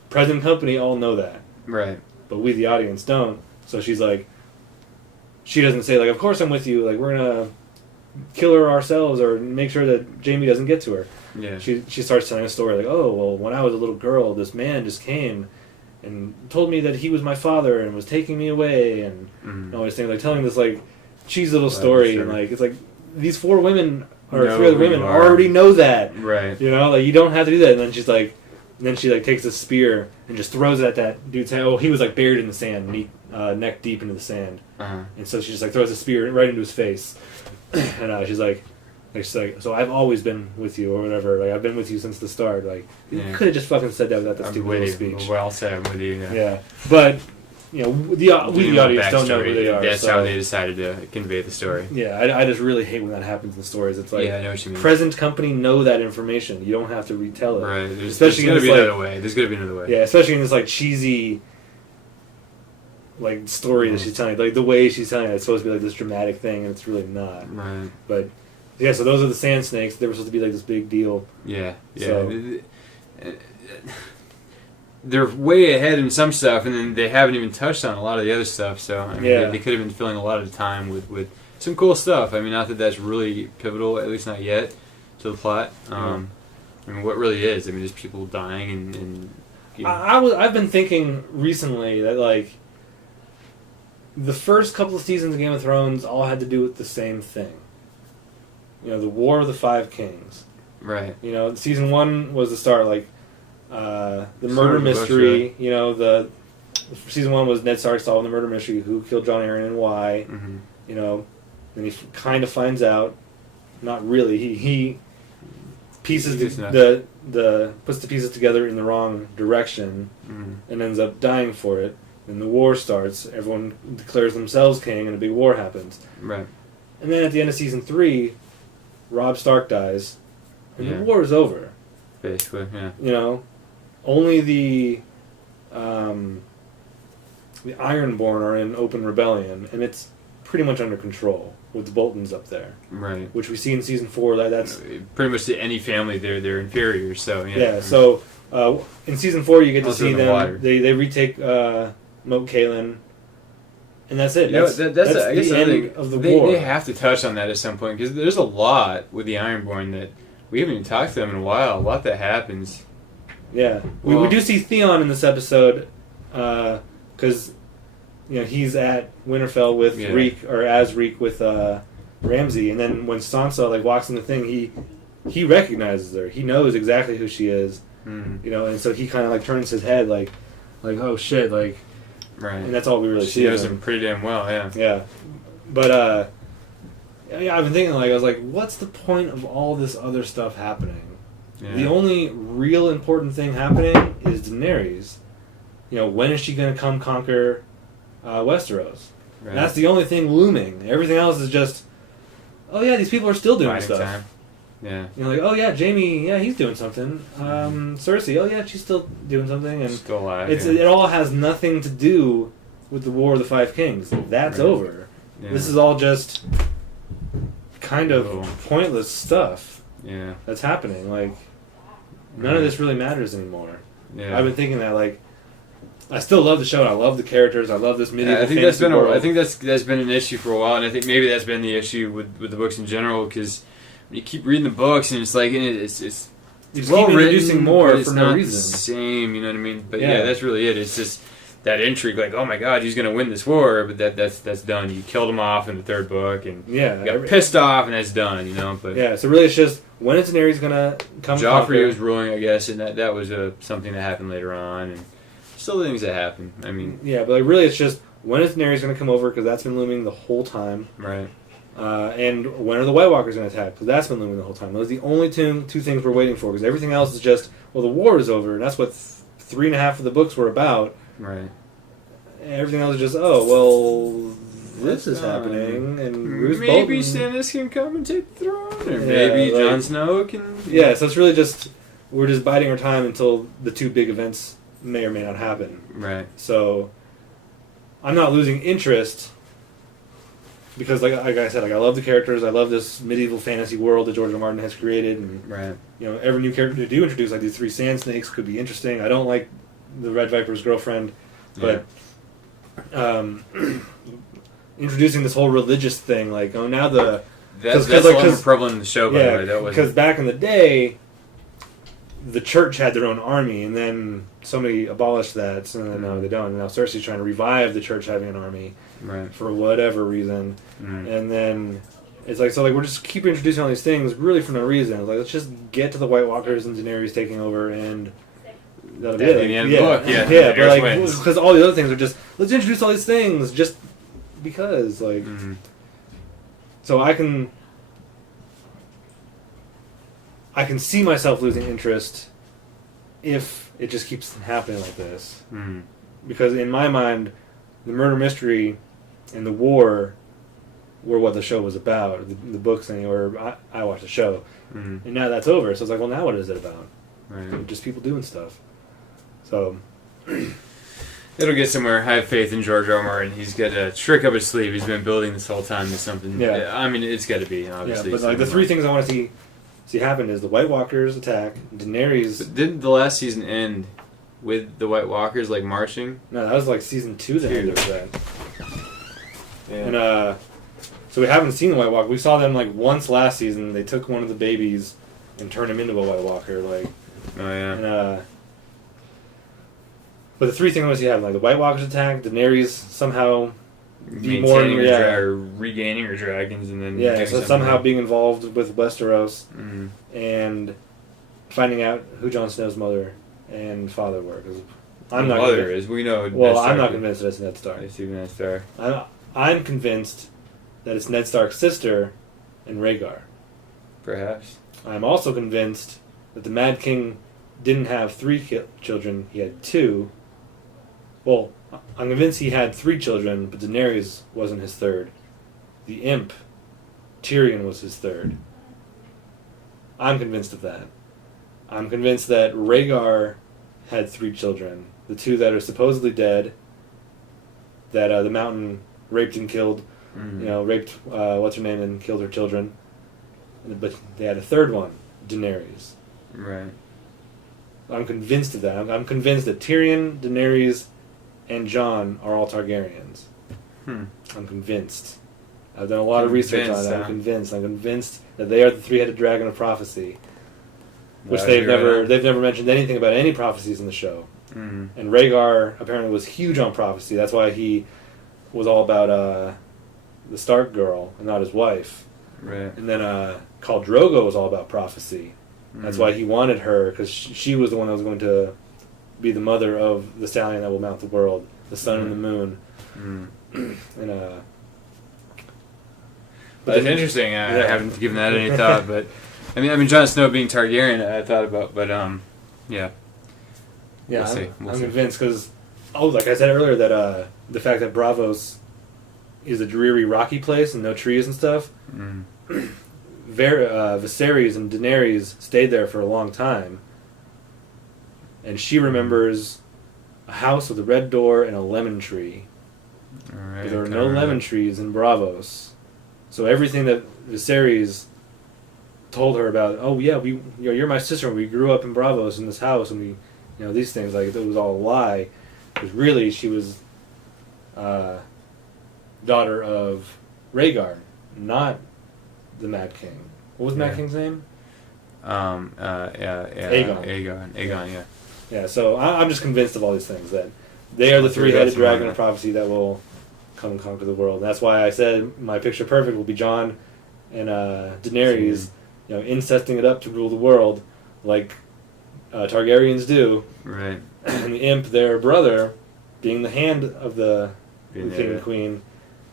Present company all know that. Right. But we, the audience, don't. So she's like, she doesn't say, of course I'm with you. We're going to kill her ourselves or make sure that Jamie doesn't get to her. Yeah. She starts telling a story when I was a little girl, this man just came and told me that he was my father and was taking me away and all these things, telling this cheesy little story, sure. And it's these four women or three other women already know that, right? You don't have to do that. And then she takes a spear and just throws it at that dude's head. Oh, he was buried in the sand, neck deep into the sand, and so she just throws a spear right into his face, and she's like, so I've always been with you, or whatever. I've been with you since the start. You could have just fucking said that without that stupid little speech. Well said, I'm with you. Yeah, but we the audience don't know who they are. That's how they decided to convey the story. Yeah, I just really hate when that happens in stories. It's I know what you mean. Present company know that information. You don't have to retell it. Right. There's going to be another way. There's going to be another way. Yeah, especially in this cheesy story that she's telling. The way she's telling it, it's supposed to be this dramatic thing, and it's really not. Right. But yeah, so those are the sand snakes. They were supposed to be this big deal. Yeah. Yeah. So, they're way ahead in some stuff, and then they haven't even touched on a lot of the other stuff. So they could have been filling a lot of the time with some cool stuff. Not that that's really pivotal, at least not yet, to the plot. What really is? Just people dying and I've been thinking recently that the first couple of seasons of Game of Thrones all had to do with the same thing. You know, the War of the Five Kings. Right. You know, season 1 was the start, like the Start murder of the books, mystery. right. You know, the season 1 was Ned Stark solving the murder mystery, who killed Jon Arryn and why. Mm-hmm. You know, and he kind of finds out. Not really. He pieces the puts the pieces together in the wrong direction, and ends up dying for it. And the war starts. Everyone declares themselves king, and a big war happens. Right. And then at the end of season 3, Robb Stark dies, and Yeah. the war is over. Basically, yeah. You know, only the Ironborn are in open rebellion, and it's pretty much under control with the Boltons up there, Right. which we see in season 4. That's pretty much to any family, they're inferior. So yeah. yeah. So in season 4, you get to Also see in the them. water. They retake Moat Cailin, and that's it. You know, That's I guess the another end thing, of the they, war. They have to touch on that at some point because there's a lot with the Ironborn that we haven't even talked to them in a while. A lot that happens. Yeah, Well- we do see Theon in this episode, because you know he's at Winterfell with Yeah. Reek, or as Reek with Ramsay, and then when Sansa like walks in the thing, he recognizes her. He knows exactly who she is, you know, and so he kind of like turns his head like oh shit, like, Right. and that's all we really She see. of knows him. them pretty damn well. Yeah. Yeah, but yeah, I've been thinking like I was like, what's the point of all this other stuff happening? Yeah. The only real important thing happening is Daenerys. You know, when is she going to come conquer Westeros? Right. That's the only thing looming. Everything else is just, oh yeah, these people are still doing Fighting stuff. time. Yeah. You know, like, oh yeah, Jaime, yeah, he's doing something. Cersei, oh yeah, she's still doing something, and Still alive. it's yeah. it all has nothing to do with the War of the Five Kings. That's Right. over. Yeah. This is all just kind of Oh. pointless stuff Yeah. that's happening. Like, none of this really matters anymore. Yeah. I've been thinking that, like, I still love the show, and I love the characters, I love this medieval I think that's fantasy been world. I think that's been an issue for a while, and I think maybe that's been the issue with the books in general because you keep reading the books and it's like it's you just well keep introducing written, more but it's for not no the reason. same. You know what I mean? But Yeah. yeah, that's really it. It's just that intrigue, like, oh my god, he's gonna win this war, but that's done. You killed him off in the third book, and Yeah, you got pissed off, and that's done. You know, but yeah. So really, it's just when is Daenerys gonna come? Joffrey conquer? was ruling, I guess, and that was something that happened later on, and still things that happen. I mean, Yeah, but like really, it's just when is Daenerys gonna come over? Because that's been looming the whole time. right? And when are the White Walkers gonna attack? Because that's been looming the whole time. Those are the only two things we're waiting for. Because everything else is just, well, the war is over, and that's what 3.5 of the books were about. Right. Everything else is just, oh, well, this is happening, and Bruce Maybe Bolton. Stannis can come and take the throne, or Yeah, maybe like- Jon Snow can. Yeah, so it's really just, we're just biding our time until the two big events may or may not happen. Right. So, I'm not losing interest, because like I said, like I love the characters, I love this medieval fantasy world that George R. Martin has created, and Right. you know, every new character they do introduce, like these 3 sand snakes, could be interesting. I don't like the Red Viper's girlfriend, but introducing this whole religious thing, like, oh, now the That's like, a lot more 'cause- prevalent in the show, by the way. yeah, That was because back in the day, the church had their own army, and then somebody abolished that, so then now they don't. And now Cersei's trying to revive the church having an army right. for whatever reason, Mm. and then it's like, so like we're just keep introducing all these things really for no reason. Like, let's just get to the White Walkers and Daenerys taking over, and that'll be That'll it. be the end of yeah, the book, yeah. yeah, but Daenerys like wins. because all the other things are just, let's introduce all these things just because, like. Mhm. So I can see myself losing interest if it just keeps happening like this. Mhm. Because in my mind, the murder mystery and the war were what the show was about. The books, anyway, I watched the show. Mhm. And now that's over. So it's like, well, now what is it about? Right. Just people doing stuff. So, It'll get somewhere. I have faith in George R. R. Martin. He's got a trick up his sleeve. He's been building this whole time to something. Yeah. I mean, it's got to be, yeah, obviously. but like the 3 things I want to see happen is the White Walkers attack, Daenerys. But didn't the last season end with the White Walkers, like, marching? No, that was like season 2 that ended with that. Yeah. And so we haven't seen the White Walker. We saw them like once last season. They took one of the babies and turned him into a White Walker. Like, Oh, yeah. and but the 3 things I want to see happen, like the White Walkers attack, Daenerys somehow be more or regaining her dragons, and then yeah. doing So something somehow else. being involved with Westeros Mm. and finding out who Jon Snow's mother and father were. 'Cause I'm not Mother convinced. is. We know. Well, Ned I'm Stark not is. convinced that it's Ned Stark. I see Ned Stark. I'm convinced that it's Ned Stark's sister and Rhaegar. Perhaps. I'm also convinced that the Mad King didn't have 3 children; he had 2. Well, I'm convinced he had 3 children, but Daenerys wasn't his third. The Imp, Tyrion, was his third. I'm convinced of that. I'm convinced that Rhaegar had 3 children. The 2 that are supposedly dead, that the Mountain raped and killed. Mm. You know, raped what's her name and killed her children. But they had a third one, Daenerys. Right. I'm convinced of that. I'm convinced that Tyrion, Daenerys, and Jon are all Targaryens. Hmm. I'm convinced. I've done a lot of research on it. I'm Convinced, convinced. I'm convinced that they are the 3-headed dragon of prophecy, which Wow, they've you're right never on. they've never mentioned anything about any prophecies in the show. Mm. And Rhaegar apparently was huge on prophecy. That's why he was all about the Stark girl and not his wife. Right. And then Khal Drogo was all about prophecy. That's Mm. why he wanted her, because she was the one that was going to be the mother of the stallion that will mount the world, the sun and the moon. Mm. And But it's interesting. I Yeah. haven't given that any thought, but I mean, Jon Snow being Targaryen, I thought about, but yeah. yeah, We'll see. I'm convinced because, like I said earlier, that the fact that Bravos is a dreary, rocky place and no trees and stuff. Mm. Viserys and Daenerys stayed there for a long time, and she remembers a house with a red door and a lemon tree. All right. But there were no lemon trees in Bravos, so everything that Viserys told her about, oh yeah, you're my sister. We grew up in Bravos in this house, and we, these things, like, it was all a lie. Because really, she was daughter of Rhaegar, not the Mad King. What was Mad Yeah. King's name? Yeah. Aegon, yeah. Yeah, so I'm just convinced of all these things, that they are the I'll figure out 3-headed some dragon more. of prophecy that will come and conquer the world. And that's why I said my picture perfect will be Jon and Daenerys, incesting it up to rule the world, like Targaryens do. Right. And the Imp, their brother, being the hand of the Being king the- and queen,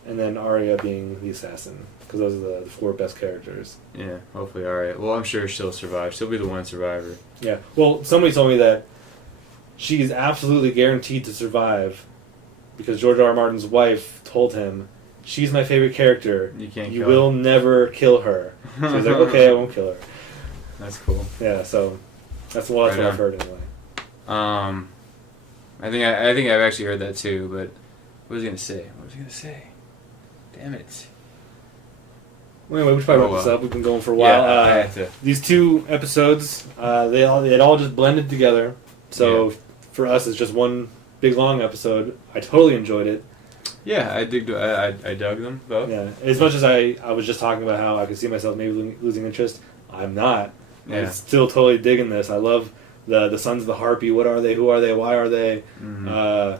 and then Arya being the assassin. Because those are the 4 best characters. Yeah, hopefully, alright. Well, I'm sure she'll survive. She'll be the one survivor. Yeah. Well, somebody told me that she's absolutely guaranteed to survive because George R. R. Martin's wife told him, she's my favorite character. You can't You kill will never kill her. So he's like, okay, I won't kill her. That's cool. Yeah, so that's what Right I've on. heard anyway. I think I've actually heard that too, but what was he gonna say? Damn it. Well, anyway, we should probably Oh, wrap this well. up. We've been going for a while. Yeah, I have to. These 2 episodes, it all just blended together. So Yeah. for us, it's just one big long episode. I totally enjoyed it. Yeah, I dug them both. Yeah, as much as I was just talking about how I could see myself maybe losing interest, I'm not. Yeah. I'm still totally digging this. I love the Sons of the Harpy. What are they? Who are they? Why are they? Mhm.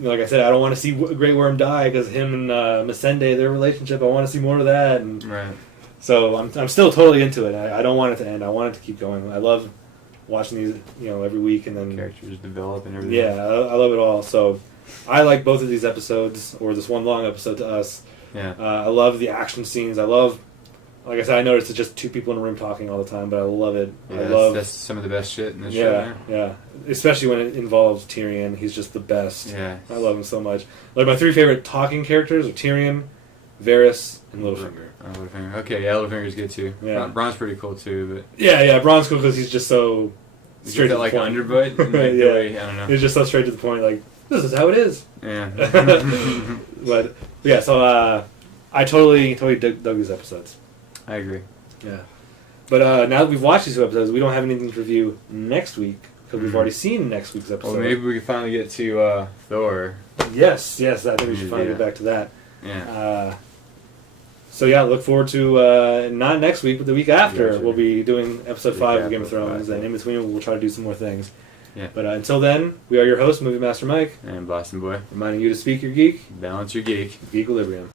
Like I said, I don't want to see Grey Worm die because him and Missandei, their relationship, I want to see more of that. And Right. so I'm still totally into it. I don't want it to end. I want it to keep going. I love watching these, every week, and then Characters develop and everything. yeah, I love it all. So I like both of these episodes, or this one long episode to us. Yeah. I love the action scenes. I love, like I said, I noticed it's just 2 people in a room talking all the time, but I love it. Yeah, I that's, love, that's some of the best shit in this yeah, show. yeah. Especially when it involves Tyrion. He's just the best. Yeah. I love him so much. Like, my 3 favorite talking characters are Tyrion, Varys, and Littlefinger. Littlefinger. Okay, yeah, Littlefinger's good too. Yeah. Bron's pretty cool too, but Yeah, Bron's cool because he's just so straight straight to that the like point. underbite. And, like, the Yeah. way, I don't know. He's just so straight to the point, like, this is how it is. Yeah. But, yeah, so I totally dug these episodes. I agree. Yeah. But now that we've watched these 2 episodes, we don't have anything to review next week because we've Mhm. already seen next week's episode. Well, maybe we can finally get to Thor. Yes, I think we should finally Yeah. get back to that. Yeah. So yeah, look forward to not next week, but the week after. Yeah, sure. We'll be doing episode Week 5 of after Game of Thrones, 5, and yeah. in between we'll try to do some more things. Yeah. But until then, we are your host, Movie Master Mike, And Boston Boy, reminding you to speak your geek, balance your geek. Geekilibrium.